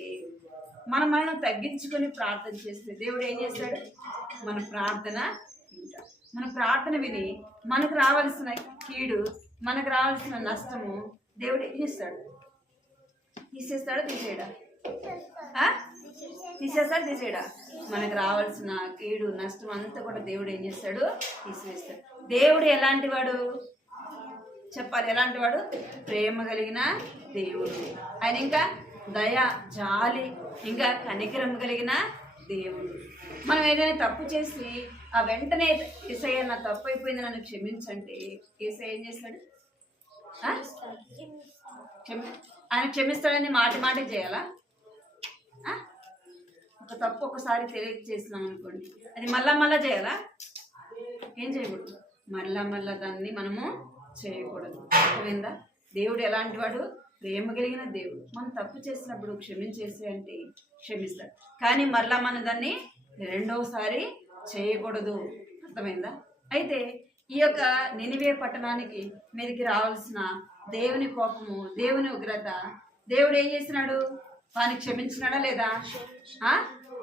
మనం తగ్గించుకొని ప్రార్థన చేస్తే దేవుడు ఏం చేస్తాడు? మన ప్రార్థన వింటాడు. మన ప్రార్థన విని మనకు రావాల్సిన కీడు, మనకు రావాల్సిన నష్టము దేవుడు ఏం చేస్తాడు? తీసేస్తాడా? తీసేయడా? తీసేస్తాడు? తీసేయడా? మనకు రావాల్సిన కీడు, నష్టం అంతా కూడా దేవుడు ఏం చేస్తాడు? తీసివేస్తాడు. దేవుడు ఎలాంటి వాడు చెప్పాలి? ఎలాంటి వాడు? ప్రేమ కలిగిన దేవుడు. ఆయన ఇంకా దయ, జాలి, ఇంకా కనికరం కలిగిన దేవుడు. మనం ఏదైనా తప్పు చేసి ఆ వెంటనే యేసయ్య నా తప్పు అయిపోయింది నన్ను క్షమించంటే యేసయ్య ఏం చేస్తాడు? ఆయన క్షమిస్తాడని మాటి చేయాలా? ఒక తప్పు ఒకసారి తెలియజేసినాం అనుకోండి, అది మళ్ళా చేయాలా? ఏం చేయకూడదు, మళ్ళా దాన్ని మనము చేయకూడదు. అర్థమైందా? దేవుడు ఎలాంటి వాడు? ప్రేమ కలిగిన దేవుడు. మనం తప్పు చేసినప్పుడు క్షమించేసి అంటే క్షమిస్తాడు, కానీ మళ్ళా మనం దాన్ని రెండవసారి చేయకూడదు. అర్థమైందా? అయితే ఈ యొక్క నినివే పట్టణానికి మీదకి రావాల్సిన దేవుని కోపము, దేవుని ఉగ్రత, దేవుడు ఏం చేసినాడు? వారిని క్షమించినాడా లేదా?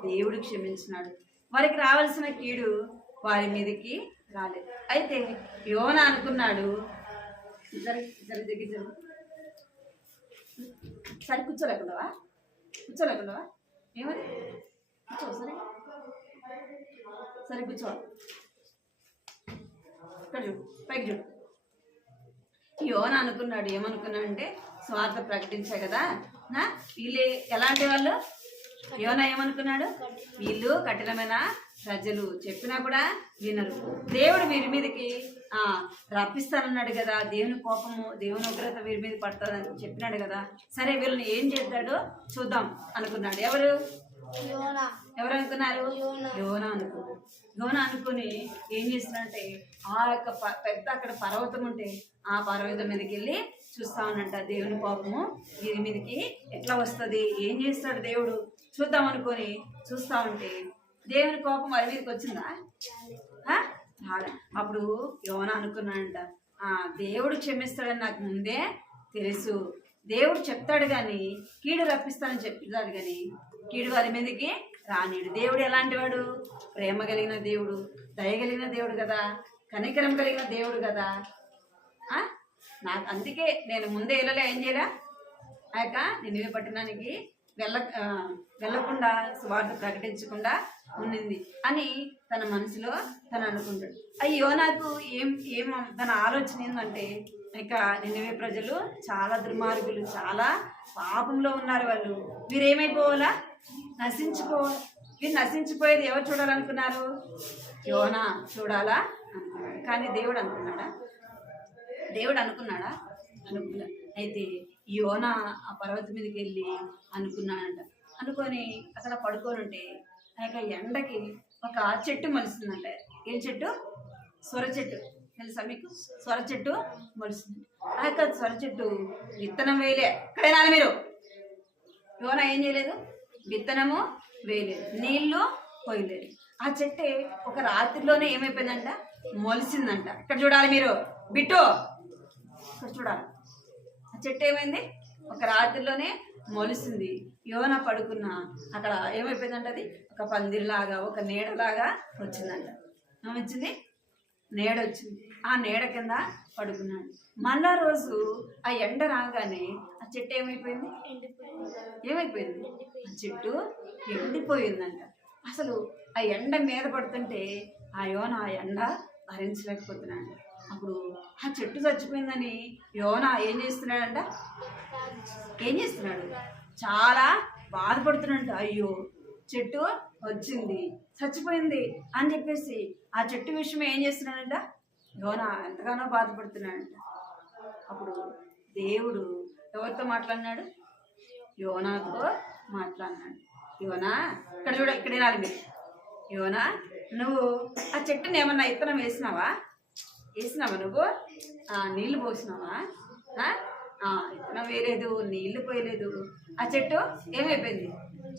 దేవుడు క్షమించినాడు. వారికి రావాల్సిన కీడు వారి మీదకి రాలేదు. అయితే యోనా అనుకున్నాడు, సరే కూర్చోలేకుండా ఏమని కూర్చో, సరే కూర్చో, ఇక్కడ చూడు, పైకి చూడు. యోనా అనుకున్నాడు, ఏమనుకున్నాడు అంటే స్వార్థ ప్రకటించే కదా వీళ్ళు ఎలాంటి వాళ్ళు. యోనా ఏమనుకున్నాడు? వీళ్ళు కఠినమైన ప్రజలు, చెప్పినా కూడా వినరు. దేవుడు వీరి మీదకి రప్పిస్తానన్నాడు కదా, దేవుని కోపము, దేవుని ఉగ్రత వీరి మీద పడుతుందని చెప్పినాడు కదా, సరే వీళ్ళని ఏం చేస్తాడో చూద్దాం అనుకున్నాడు. ఎవరు అనుకున్నారు? యోనా అనుకున్నాడు. యోనా అనుకుని ఏం చేస్తున్నాడంటే ఆ యొక్క పెద్ద అక్కడ పర్వతం ఉంటే ఆ పర్వతం మీదకి వెళ్ళి చూస్తా ఉన్నట్ట దేవుని కోపము వీరి మీదకి ఎట్లా వస్తుంది, ఏం చేస్తాడు దేవుడు చూద్దాం అనుకొని చూస్తా ఉంటే దేవుని కోపం వారి మీదకి వచ్చిందా? అప్పుడు యోనా అనుకున్నాడంట, దేవుడు క్షమిస్తాడని నాకు ముందే తెలుసు, దేవుడు చెప్తాడు కానీ కీడు రప్పిస్తాడని చెప్తాడు కానీ కీడు వారి మీదకి రానీడు. దేవుడు ఎలాంటి వాడు? ప్రేమ కలిగిన దేవుడు, దయ కలిగిన దేవుడు కదా, కనికరం కలిగిన దేవుడు కదా. నాకు అందుకే నేను ముందే వెళ్ళలే, ఏం చేయలే, ఆ యొక్క నినివే పట్టణానికి వెళ్ళకుండా సువార్త ప్రకటించకుండా ఉండింది అని తన మనసులో తను అనుకుంటాడు. అయ్యో నాకు ఏం తన ఆలోచన ఏంటంటే ఇక నినివే ప్రజలు చాలా దుర్మార్గులు, చాలా పాపంలో ఉన్నారు, వాళ్ళు వీరేమైపోవాలా? నశించిపోవాలి. వీరు నశించిపోయేది ఎవరు చూడాలనుకున్నారు? యోనా చూడాలా అనుకున్నాడు. కానీ దేవుడు అనుకున్నాడా? అనుకున్నా. అయితే యోనా ఆ పర్వతం మీదకి వెళ్ళి అనుకున్నాడంట. అనుకొని అక్కడ పడుకొని ఉంటే ఆ యొక్క ఎండకి ఒక చెట్టు మొలిసిందంట. ఏం చెట్టు? సొర చెట్టు. తెలుసా మీకు? సొర చెట్టు మొలిసింది. ఆ యొక్క సొర చెట్టు విత్తనం వేయలే. ఎక్కడైనా మీరు యోనా ఏం చేయలేదు? విత్తనము వేయలేదు, నీళ్లు పోయలేదు. ఆ చెట్టు ఒక రాత్రిలోనే ఏమైపోయిందంట? మొలిసిందంట. ఇక్కడ చూడాలి మీరు, బిట్టు ఇక్కడ చూడాలి. ఆ చెట్టు ఏమైంది? ఒక రాత్రిలోనే మొలిసింది. యోనా పడుకున్న అక్కడ ఏమైపోయిందంట? అది ఒక పందిరిలాగా, ఒక నీడలాగా వచ్చిందంట. ఏమొచ్చింది? నీడ వచ్చింది. ఆ నీడ కింద పడుకున్నాడు. మళ్ళా రోజు ఆ ఎండ రాగానే ఆ చెట్టు ఏమైపోయింది? ఆ చెట్టు ఎండిపోయిందంట. అసలు ఆ ఎండ మీద పడుతుంటే ఆ యోనా ఆ ఎండ భరించలేకపోతున్నాడు. అప్పుడు ఆ చెట్టు చచ్చిపోయిందని యోనా ఏం చేస్తున్నాడంట? చాలా బాధపడుతున్నాడంట. అయ్యో చెట్టు వచ్చింది, చచ్చిపోయింది అని చెప్పేసి ఆ చెట్టు విషయం ఏం చేస్తున్నాడంట? యోనా ఎంతగానో బాధపడుతున్నాడంట. అప్పుడు దేవుడు ఎవరితో మాట్లాడినాడు? యోనాతో మాట్లాడినాడు. యోనా ఇక్కడ చూడ, ఇక్కడ వినాలి మీరు. యోనా నువ్వు ఆ చెట్టుని ఏమన్నా ఇత్తనం వేసినావా నువ్వు? నీళ్లు పోసినావా? ఇత్తనం వేయలేదు, నీళ్లు పోయలేదు. ఆ చెట్టు ఏమైపోయింది?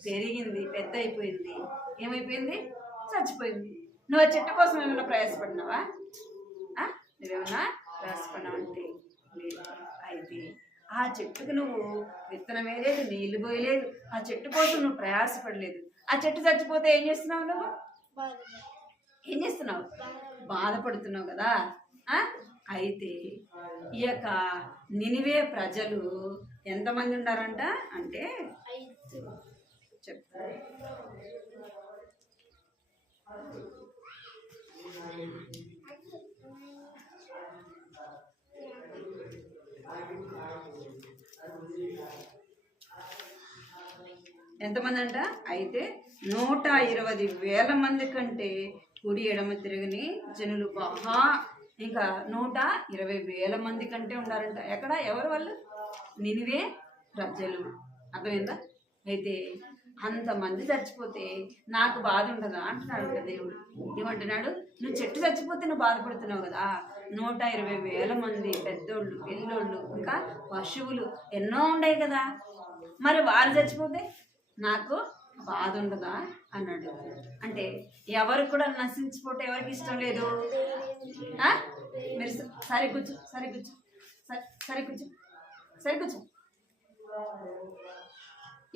పెరిగింది, పెద్ద అయిపోయింది. ఏమైపోయింది? చచ్చిపోయింది. నువ్వు ఆ చెట్టు కోసం ఏమైనా ప్రయాసపడినావా? నువ్వేమన్నా ప్రయాసపడినావు అంటే లేదు. అయితే ఆ చెట్టుకు నువ్వు విత్తనం వేయలేదు, నీళ్లు పోయలేదు, ఆ చెట్టు కోసం నువ్వు ప్రయాసపడలేదు. ఆ చెట్టు చచ్చిపోతే ఏం చేస్తున్నావు? నువ్వు ఏం చేస్తున్నావు? బాధపడుతున్నావు కదా. అయితే ఈ యొక్క నినివే ప్రజలు ఎంతమంది ఉన్నారంట అంటే చెప్తారు. ఎంతమంది అంట? అయితే 120,000 మంది కంటే కుడి ఎడమ తిరగని జనులు ఇంకా 120,000 మంది కంటే ఉండారంట. ఎక్కడ? ఎవరు వాళ్ళు? నినివే ప్రజలు. అర్థమైందా? అయితే అంతమంది చచ్చిపోతే నాకు బాధ ఉండదా అంటున్నాడు దేవుడు. ఏమంటున్నాడు? నువ్వు చెట్టు చచ్చిపోతే నువ్వు బాధపడుతున్నావు కదా, 120,000 మంది పెద్దోళ్ళు, పిల్లోళ్ళు, ఇంకా పశువులు ఎన్నో ఉన్నాయి కదా, మరి వాళ్ళు చచ్చిపోతే నాకు బాధ ఉండదా అన్నాడు. అంటే ఎవరు కూడా నశించిపోతే ఎవరికి ఇష్టం లేదు. మీరు సరే కూర్చో, సరే కూర్చో, సరే కూర్చో, సరే కూర్చో.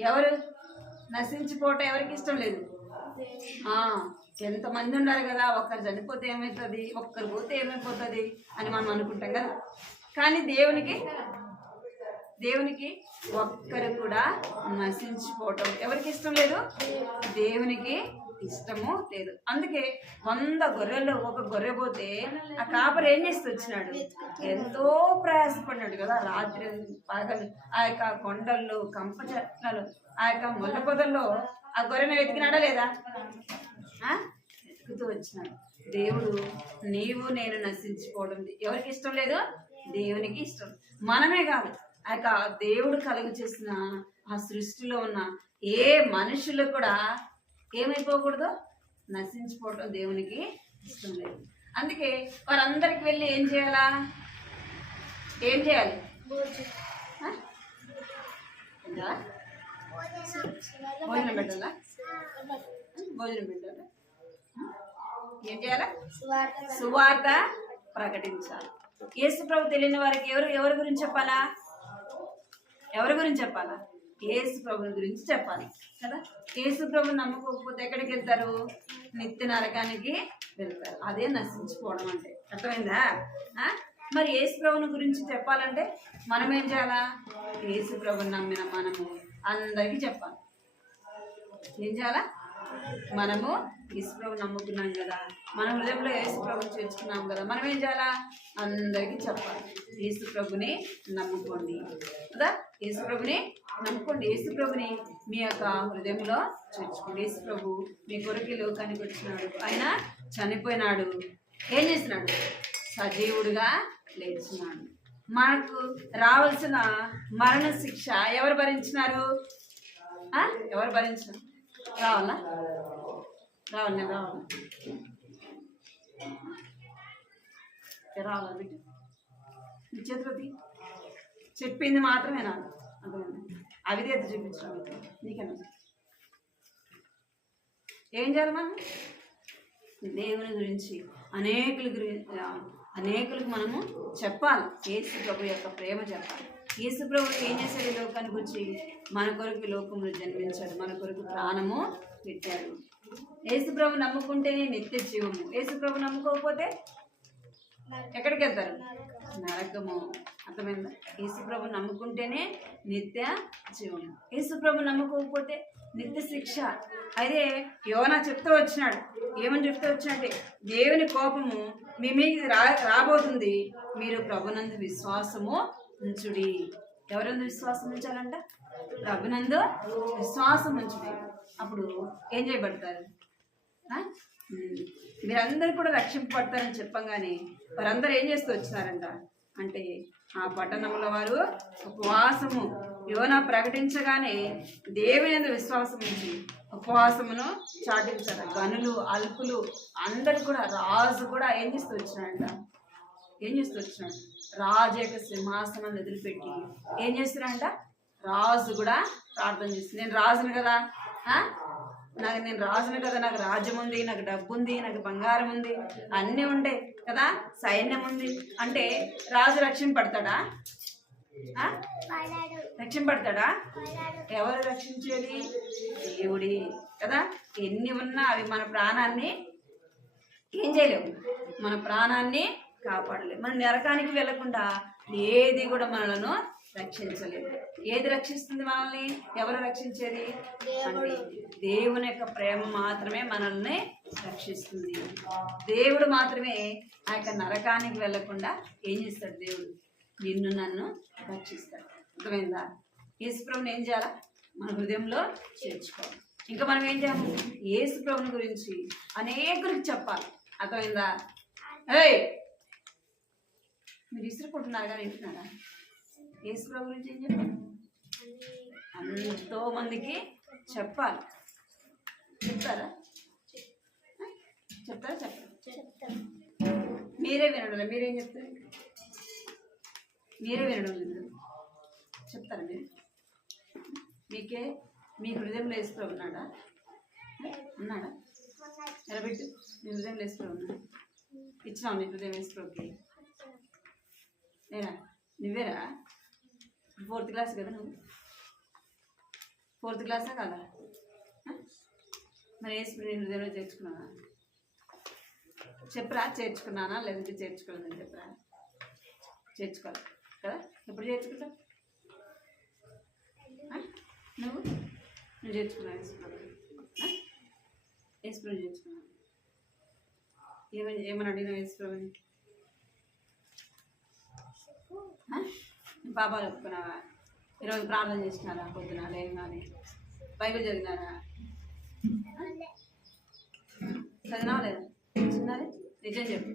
ఎవరు నశించిపోవటం ఎవరికి ఇష్టం లేదు. ఎంతమంది ఉన్నారు కదా, ఒక్కరు చనిపోతే ఏమవుతుంది, ఒక్కరు పోతే ఏమైపోతుంది అని మనం అనుకుంటాం కదా. కానీ దేవునికి ఒక్కరు కూడా నశించిపోవటం ఎవరికి ఇష్టం లేదు. దేవునికి ఇష్టము లేదు. అందుకే 100 గొర్రెల్లో ఒక గొర్రె పోతే ఆ కాపరి ఏం చేస్తూ వచ్చినాడు? ఎంతో ప్రయాసపడినాడు కదా. రాత్రి పగలు ఆ యొక్క కొండల్లో, కంప చెట్లలో, ఆ యొక్క ముళ్ళ పొదల్లో ఆ గొర్రెను వెతికినాడా లేదా? వెతుకుతూ వచ్చినాడు. దేవుడు నీవు నేను నశించిపోవడం ఎవరికి ఇష్టం లేదు. దేవునికి ఇష్టం. మనమే కాదు, ఆ యొక్క దేవుడు కలుగు చేసిన ఆ సృష్టిలో ఉన్న ఏ మనుషులు కూడా ఏమైపోకూడదు, నశించిపోవటం దేవునికి ఇష్టం లేదు. అందుకే వారందరికి వెళ్ళి ఏం చేయాలా? ఏం చేయాలి? భోజనం పెట్టాలా? భోజనం పెట్టాలా? ఏం చేయాలా? సువార్త ప్రకటించాలి. యేసు ప్రభు తెలియని వారికి ఎవరి గురించి చెప్పాలా? ఎవరి గురించి చెప్పాలా? యేసు ప్రభుని గురించి చెప్పాలి కదా. యేసు ప్రభుని నమ్ముకోకపోతే ఎక్కడికి వెళ్తారు? నిత్య నరకానికి వెళ్తారు. అదే నశించిపోవడం అంటే. అర్థమైందా? మరి యేసు ప్రభుని గురించి చెప్పాలంటే మనం ఏం చేయాలా? యేసు ప్రభుని నమ్మిన మనము అందరికీ చెప్పాలి. ఏం చేయాలా? మనము యేసు ప్రభుని నమ్ముకున్నాం కదా, మన హృదయంలో యేసు ప్రభుని చేర్చుకున్నాం కదా, మనం ఏం చేయాలా? అందరికీ చెప్పాలి. యేసు ప్రభుని నమ్ముకోండి కదా, యేసు ప్రభుని నమ్ముకోండి. యేసు ప్రభుని మీ యొక్క హృదయంలో చేర్చుకోండి. యేసు ప్రభు మీ కొరకు లోకానికి వచ్చినాడు. ఆయన చనిపోయినాడు. ఏం చేసినాడు? సజీవుడుగా లేచినాడు. మనకు రావాల్సిన మరణ శిక్ష ఎవరు భరించినారు? ఎవరు భరించినారు? రావాలా? రావాలా బిడ్డ? నీ చేతులది చెప్పింది మాత్రమే నాకు అవిధేత చూపించడం నీకన్నా. ఏం చేయాలి మనం? దేవుని గురించి అనేకులకు మనము చెప్పాలి. యేసు ప్రభు యొక్క ప్రేమ చెప్పాలి. యేసు ప్రభు ఏం చేశాడు? ఈ లోకానికి వచ్చి మన కొరకు లోకంలో జన్మించాడు, మన కొరకు ప్రాణము పెట్టాడు. యేసు ప్రభు నమ్ముకుంటేనే నిత్య జీవము. యేసు ప్రభు నమ్ముకోకపోతే ఎక్కడికి వెళ్తారు? నరకము. అర్థమైందా? యేసు ప్రభు నమ్ముకుంటేనే నిత్య జీవము. యేసు ప్రభు నమ్ముకోకపోతే నిత్య శిక్ష. అయితే యోనా చెప్తూ వచ్చినాడు. ఏమని చెప్తూ వచ్చినట్టే, దేవుని కోపము మీ మీద రాబోతుంది, మీరు ప్రభునందు విశ్వాసము ఉంచుడి. ఎవరందు విశ్వాసం ఉంచాలంట? ప్రభునందు విశ్వాసం ఉంచుడి. అప్పుడు ఏం చేయబడతారు? మీరందరూ కూడా రక్షింపబడతారని చెప్పంగానే వారందరూ ఏం చేస్తూ వచ్చినారంట అంటే, ఆ పట్టణంలో వారు ఉపవాసము యోనా ప్రకటించగానే దేవుని యందు విశ్వాసం ఉంచి ఉపవాసమును చాటించారు. గనులు, అల్పులు అందరు కూడా, రాజు కూడా ఏం చేస్తూ వచ్చినాడంట? రాజు యొక్క సింహాసనం వదిలిపెట్టి ఏం చేస్తున్నాడంట? రాజు కూడా ప్రార్థన చేస్తుంది. నేను రాజును కదా, నాకు రాజ్యం ఉంది, నాకు డబ్బు ఉంది, నాకు బంగారం ఉంది, అన్నీ ఉండే కదా, సైన్యం ఉంది అంటే రాజు రక్షింపడతాడా? ఎవరు రక్షించేది? దేవుడి కదా. ఎన్ని ఉన్నా అవి మన ప్రాణాన్ని ఏం చేయలేవు, మన ప్రాణాన్ని కాపాడలేవు. మన నరకానికి వెళ్లకుండా ఏది కూడా మనలను రక్షించలేదు. ఏది రక్షిస్తుంది మనల్ని? ఎవరు రక్షించేది అంటే దేవుని యొక్క ప్రేమ మాత్రమే మనల్ని రక్షిస్తుంది. దేవుడు మాత్రమే ఆ యొక్క నరకానికి వెళ్లకుండా ఏం చేస్తాడు? దేవుడు నిన్ను నన్ను రక్షిస్తాడు. అర్థమైందా? యేసు ప్రభువుని ఏం చేయాలా? మన హృదయంలో చేర్చుకోవాలి. ఇంకా మనం ఏం చేయాలి? యేసు ప్రభుని గురించి అనేకులకు చెప్పాలి. అర్థమైందా? ఏయ్, మీరు ఇసురుకుంటున్నారు కానీ వింటున్నారా? యేసు ప్రభు గురించి ఏం చెప్పాలి? ఎంతో మందికి చెప్పాలి. చెప్తారా? చెప్తారా? చెప్పాలి. మీరే వినడం, మీరేం చెప్తారు? మీరే వినడం లేదు. చెప్తారా మీరు? మీకే మీ హృదయంలో యేసు ప్రభు ఉన్నాడా? ఉన్నాడా? నిలబెట్టు. మీ హృదయంలో యేసు ప్రభు ఉన్నాడా? ఇచ్చినావు నీ హృదయం యేసు ప్రభుకి? నేనా? నువ్వేరా? 4th క్లాస్ కదా నువ్వు? 4th క్లాసా కదా? మరి యేసు నీ హృదయంలో చేర్చుకున్నావా? చెప్పరా? చేర్చుకున్నానా లేదంటే చేర్చుకోలేదని చెప్పరా? చేర్చుకోవాలి కదా? ఎప్పుడు చేర్చుకుంటావు? నువ్వు చేర్చుకున్నావు యేసు ప్రభు? యేసు ప్రభు చేర్చుకున్నావు. ఏమని అడిగినావు యేసు ప్రభుని? పాపాలు ఒప్పుకున్నావా? ఈరోజు ప్రార్థన చేసినారా? పొద్దున లేవగానే బైబిల్ చదివినారా? చదివినావా లేదా? చిన్నది నిజం చెప్పు.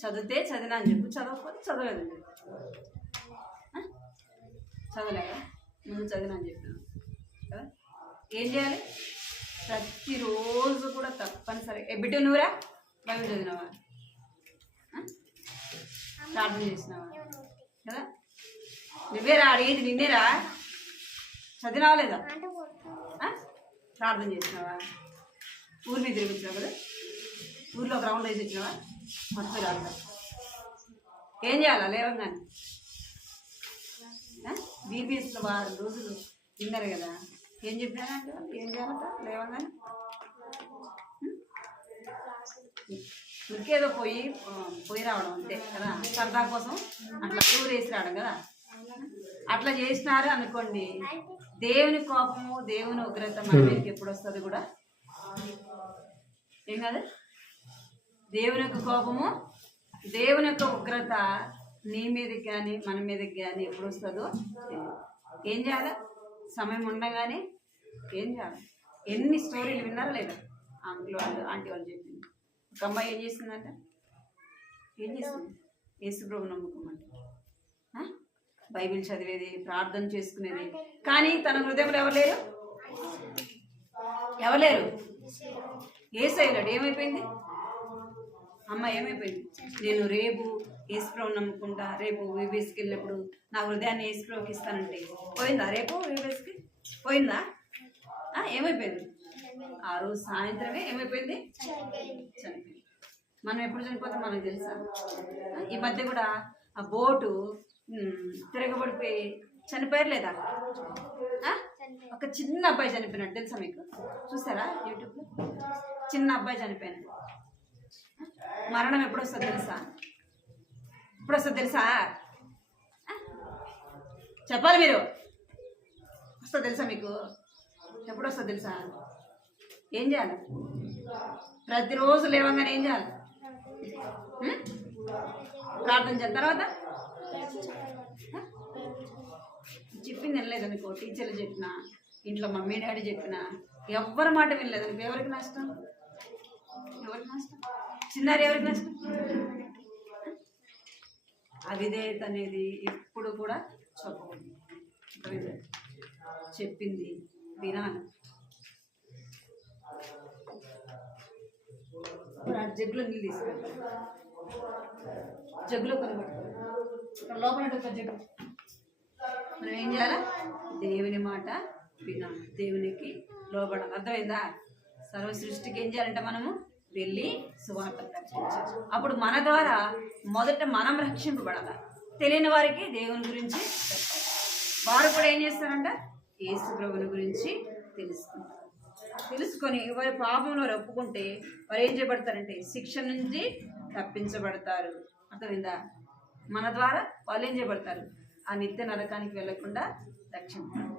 చదివితే చదివినా అని చెప్పు, చదవకపోతే చదవలేదని చెప్పు. చదవలేదా? ముందు చదివినా అని చెప్పాను కదా. ఏం చేయాలి? ప్రతిరోజు కూడా తప్పనిసరి బిడ్డ నువ్వురా బైబిల్ చదివినావా? ప్రార్థన చేసినావా కదా? నువ్వేరా అడిగేది, నిన్నేరా. చదివినావా లేదా? ప్రార్థన చేసినావా? ఊరి మీద తిరిగిచ్చినావు కదా? ఊర్లో గ్రౌండ్ వేసి ఇచ్చినావా? మొత్తం రాదు. ఏం చేయాలా లేవగానే? బీబీఎస్లో 6 రోజులు తిన్నారు కదా. ఏం చెప్పినారంటే ఏం చేయాలంట లేవగానే? ఇంకేదో పోయి రావడం అంతే కదా, సరదా కోసం అట్లా టూర్ వేసి రావడం కదా. అట్లా చేసినారు అనుకోండి, దేవుని కోపము దేవుని ఉగ్రత మన మీదకి ఎప్పుడు వస్తుంది కూడా ఏం కాదు. దేవుని యొక్క కోపము దేవుని యొక్క ఉగ్రత నీ మీదకి కానీ మన మీదకి కానీ ఎప్పుడు వస్తుందో ఏం చేయాలి? సమయం ఉండగానే ఏం చేయాలి? ఎన్ని స్టోరీలు విన్నారా లేదా? అంకుల్ వాళ్ళు ఆంటీ వాళ్ళు చెప్పింది. ఒక అమ్మాయి ఏం చేసిందంట? ఏం చేస్తుంది? యేసు ప్రభు నమ్ముకోమంట, బైబిల్ చదివేది, ప్రార్థన చేసుకునేది, కానీ తన హృదయంలో ఎవరు లేరు? ఎవరు లేరు? యేసయ్యలాడు. ఏమైపోయింది అమ్మ? ఏమైపోయింది? నేను రేపు యేసు ప్రభు నమ్ముకుంటా, రేపు వీబీఎస్కి వెళ్ళినప్పుడు నా హృదయాన్ని యేసు ప్రభుకి ఇస్తానంటే పోయిందా? రేపు వీబీఎస్కి పోయిందా? ఏమైపోయింది? ఆ రోజు సాయంత్రమే ఏమైపోయింది? చనిపోయింది. మనం ఎప్పుడు చనిపోతాం మనకు తెలుసా? ఈ మధ్య కూడా ఆ బోటు తిరగబడిపోయి చనిపోయారు లేదా? ఒక చిన్న అబ్బాయి చనిపోయినాడు తెలుసా మీకు? చూసారా యూట్యూబ్లో? చిన్న అబ్బాయి చనిపోయినాడు. మరణం ఎప్పుడు వస్తుంది తెలుసా? ఎప్పుడు వస్తుంది తెలుసా? చెప్పాలి మీరు. వస్తుంది తెలుసా మీకు? ఎప్పుడు వస్తుంది తెలుసా? ఏం చేయాలి? ప్రతిరోజు లేవగానే ఏం చేయాలి? ప్రార్థన చేయాలి. తర్వాత చెప్పింది వినలేదనుకో, టీచర్లు చెప్పినా, ఇంట్లో మమ్మీ డాడీ చెప్పినా, ఎవరి మాట వినలేదనుకో, ఎవరికి నష్టం? ఎవరికి నష్టం? చిన్నారి ఎవరికి నష్టం? అవిధేయత అనేది ఎప్పుడు కూడా చెప్పకూడదు. చెప్పింది వినాలి. జగ్గులో నీళ్ళు తీసుకెళ్తాం, జగ్గులో కొనుగోలు లోపల జగ్గు. మనం ఏం చేయాలా? దేవుని మాట వినాలి, దేవునికి లోబడాలి. అర్థమైందా? సర్వ సృష్టికి ఏం చేయాలంటే మనము వెళ్ళి సువార్త ప్రకటించాలి. అప్పుడు మన ద్వారా మొదట మనం రక్షింపబడాలి. తెలియని వారికి దేవుని గురించి చెప్పాలి. వారు కూడా ఏం చేస్తారంట? యేసు ప్రభుని గురించి తెలుసుకొని వారి పాపంలో ఒప్పుకుంటే వారు ఏం చేయబడతారంటే శిక్ష నుంచి తప్పించబడతారు. అర్థమైందా? మన ద్వారా వాళ్ళు ఏం చేయబడతారు? ఆ నిత్య నరకానికి వెళ్ళకుండా రక్షింపబడతారు.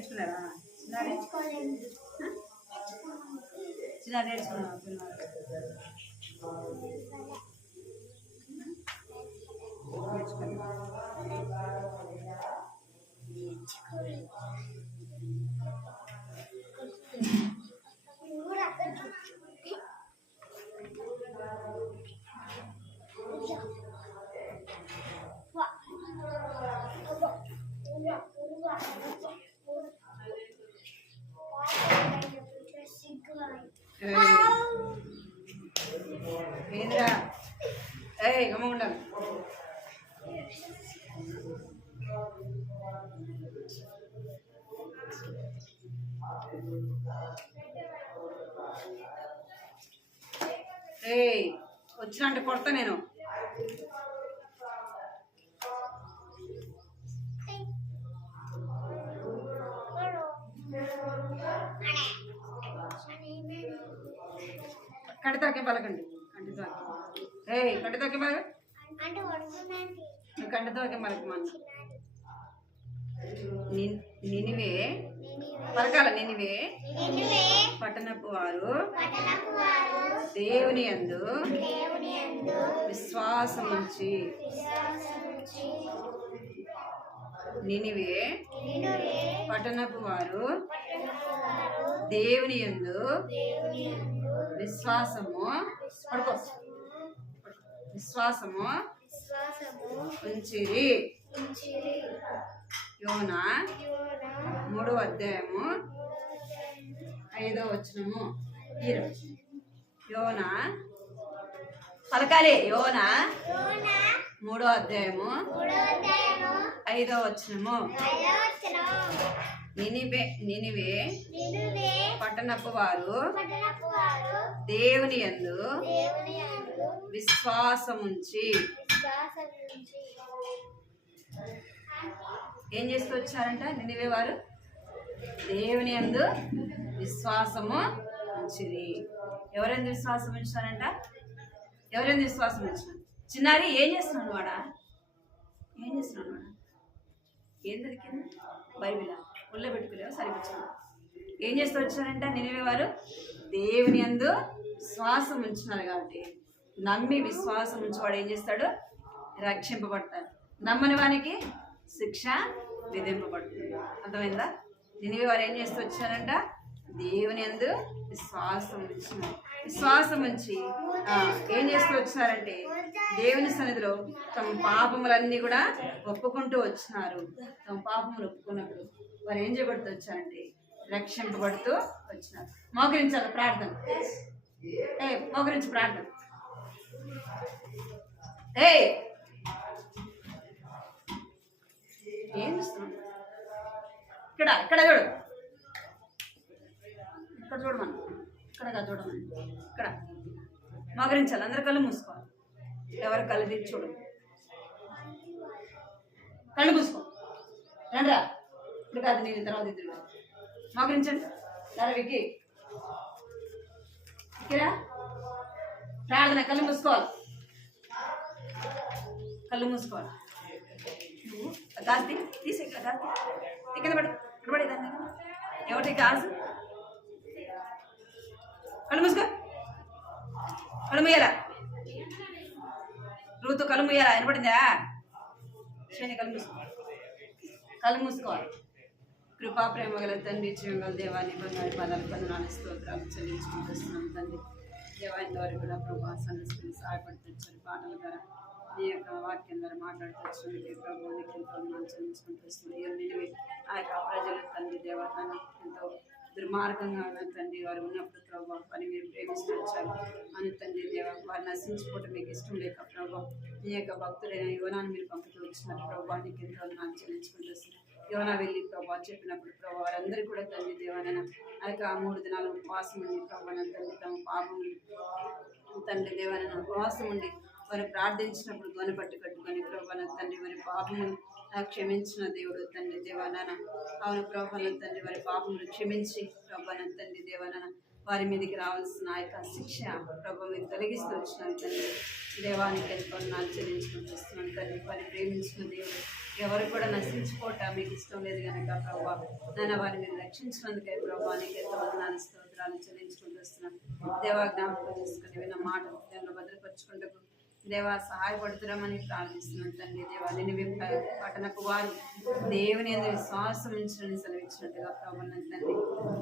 నేర్చుకున్నారా చిన్నారి చిన్నారి నేర్చుకున్నావా పిల్లలు ఏంద్రా ఏయ్ గమ్మ ఉండాలి ఏయ్ వచ్చినంటే కొడతా నేను కంటితాకే పలకండి కంటితాకే ఏయ్ కంటితాకే పలక కంటితాకే పలకమన్న నినివే పలకాల నినివే పట్టణపు వారు దేవుని యందు విశ్వాసముంచి నినివే పట్టణపు వారు దేవుని యందు విశ్వాసము పడుకో విశ్వాసము ఉంచిరి యోనా 3వ అధ్యాయము 5వ వచనము యోనా పలకాలి యోనా 3వ అధ్యాయము 5వ వచనము నినివే పట్టణపు వారు దేవుని యందు విశ్వాసముంచి ఏం చేస్తూ వచ్చారంట నినివే వారు దేవుని యందు విశ్వాసము ఉంచిరి ఎవరెందు విశ్వాసం ఉంచారంట ఎవరెందు విశ్వాసం ఉంచినారు చిన్నారి ఏం చేస్తున్నాడు వాడా ఏం చేస్తున్నాడు వాడా ఏం దొరికింది బైబిల్ ఉల్ల పెట్టుకోలేవు సరిపించాను ఏం చేస్తూ వచ్చారంట నినివే వారు దేవుని యందు విశ్వాసం ఉంచినారు కాబట్టి నమ్మి విశ్వాసం ఉంచేవాడు ఏం చేస్తాడు రక్షింపబడతాడు నమ్మని వానికి శిక్ష విధింపబడుతుంది అర్థమైందా నినివే వారు ఏం చేస్తూ వచ్చారంట దేవుని యందు విశ్వాసం ఉంచి ఏం చేస్తూ వచ్చారంటే దేవుని సన్నిధిలో తమ పాపములన్నీ కూడా ఒప్పుకుంటూ వచ్చినారు తమ పాపములు ఒప్పుకున్నప్పుడు వారు ఏం చేయబడుతూ వచ్చారంటే రక్షింపబడుతూ వచ్చినారు మోకరించాలి ప్రార్థన మోకరించి ప్రార్థన ఏం చూస్తున్నాడు ఇక్కడ ఇక్కడ చూడు ఇక్కడ చూడమని ఇక్కడ చూడమని ఇక్కడ మోకరించాలి అందరు కళ్ళు మూసుకోవాలి ఎవరు కళ్ళు తీసి చూడు కళ్ళు మూసుకో రండి ఇప్పుడు కాదు నేను తర్వాత ఇద్దరు మోకరించండి వికి ఇక్కడ ప్రార్థన కళ్ళు మూసుకోవాలి కళ్ళు మూసుకోవాలి గాజు తీసే గాజు కింద పడి ఇక్కడ పడేదాన్ని ఎవరి గాజు కళ్ళు మూసుకో కళ్ళు ముయ్యాలా రూతు కళ్ళు ముయ్యాలా వినపడిందా శని కళ్ళు మూసుకోవాలి కళ్ళు మూసుకోవాలి కృపా ప్రేమ గల తండ్రి జీవంగల దేవాన్ని బంగారు పదాలు పదనాలు స్తోత్రాలు చెల్లించుకుంటూ వస్తున్నాం తండ్రి దేవాన్ని ద్వారా కూడా ప్రభా సందర్శించి సహాయపడుతూ పాటల ద్వారా నీ యొక్క వాక్యం ద్వారా మాట్లాడుతూ వచ్చినందుకే ప్రభుత్వానికి ఎంతో చెల్లించుకుంటూ వస్తున్నాం ఆ యొక్క ప్రజలు తండ్రి దేవతాన్ని ఎంతో దుర్మార్గంగా తండ్రి వారు ఉన్నప్పుడు ప్రభావ వారిని మీరు ప్రేమిస్తూ వచ్చారు అని తండ్రి దేవ వారు నశించుకోవటం మీకు ఇష్టం లేక ప్రభావ నీ యొక్క భక్తులైన యోనాన్ని మీరు పంపుతూ వచ్చినారు ప్రభావానికి ఎంతో నాకు చెల్లించుకుంటూ వస్తున్నారు యోనా వెళ్ళి ప్రభావ చెప్పినప్పుడు ప్రభావ వారందరూ కూడా తండ్రి దేవానైనా ఆ యొక్క 3 దినాలు ఉపవాసం ఉండి ప్రభావ తండ్రి తమ పాపం తండ్రి దేవానైనా ఉపవాసం ఉండి వారు ప్రార్థించినప్పుడు గొనపట్టు కట్టుకొని ప్రభావ తండ్రి వారి పాపములు క్షమించిన దేవుడు తండ్రి దేవానైనా అవును ప్రభావ తండ్రి వారి పాపములు క్షమించి ప్రభావ తండ్రి దేవానైనా వారి మీదకి రావాల్సిన ఆ యొక్క శిక్ష ప్రభు మీరు తొలగిస్తూ వచ్చినాను తండ్రి. దేవానికి ఎంతో నాలు చెల్లించుకుంటూ వస్తున్నాను తండ్రి. వారిని ప్రేమించిన దేవుడు ఎవరు కూడా నశించుకోవటం మీకు ఇష్టం లేదు కనుక ప్రభావ నన్ను వారిని మీరు రక్షించినందుకే ప్రభావ నీకు ఎంతో వందనాలు స్తోత్రాలు చెల్లించుకుంటూ వస్తున్నాను. దేవా జ్ఞాపకం చేసుకుని విన్న మాట హృదయంలో భద్రపరుచుకుంటూ దేవా సహాయపడుతున్నామని ప్రార్థిస్తున్నాను తండ్రి. దేవా నినివే పట్టణపు వారు దేవుని యందు విశ్వాసం ఉంచడానికి సెలవిచ్చినట్టుగా ప్రభు తండ్రి.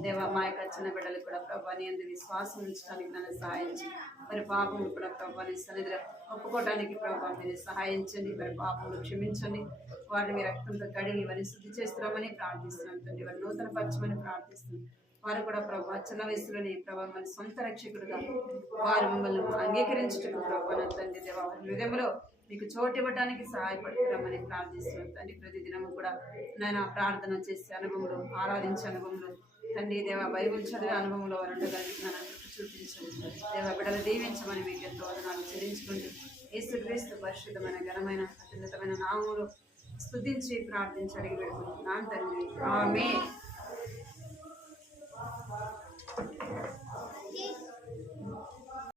దేవా మా యొక్క చిన్న బిడ్డలు కూడా ప్రభు నీ యందు విశ్వాసం ఉంచడానికి నన్ను సహాయించండి. మరి పాపం కూడా ప్రభు నీ సన్నిధిలో ఒప్పుకోవడానికి ప్రభావ మీరు సహాయించండి. మరి పాపములు క్షమించండి. వారిని మీ రక్తంతో కడిగి వారిని శుద్ధి చేస్తున్నామని ప్రార్థిస్తున్నాను తండ్రి. వారిని నూతన పరచమని ప్రార్థిస్తున్నాను. వారు కూడా ప్రభావ చిన్న వయసులోనే ప్రభావ మన సొంత రక్షకుడుగా వారు మిమ్మల్ని అంగీకరించుటకు ప్రభావ తండ్రి. దేవా వారి హృదయంలో మీకు చోటు ఇవ్వడానికి సహాయపడుతున్నామని ప్రార్థిస్తున్నాను తండ్రి. ప్రతిదినము కూడా నేను ప్రార్థన చేసే అనుభవంలో ఆరాధించే అనుభవంలో తండ్రి దేవా బైబిల్ చదివే అనుభవంలో వారు ఉండగలుగుతున్నాను చూపించండి. దేవా బిడ్డలు దీవించమని మీకు ఎంతో వదనాలు చెల్లించుకుంటూ యేసుక్రీస్తు పరిశుద్ధమైన ఘనమైన అత్యున్నతమైన నామములో స్తుతించి ప్రార్థించి అడిగి పెడుకుంటున్నాను తండ్రి. ఆమేన్.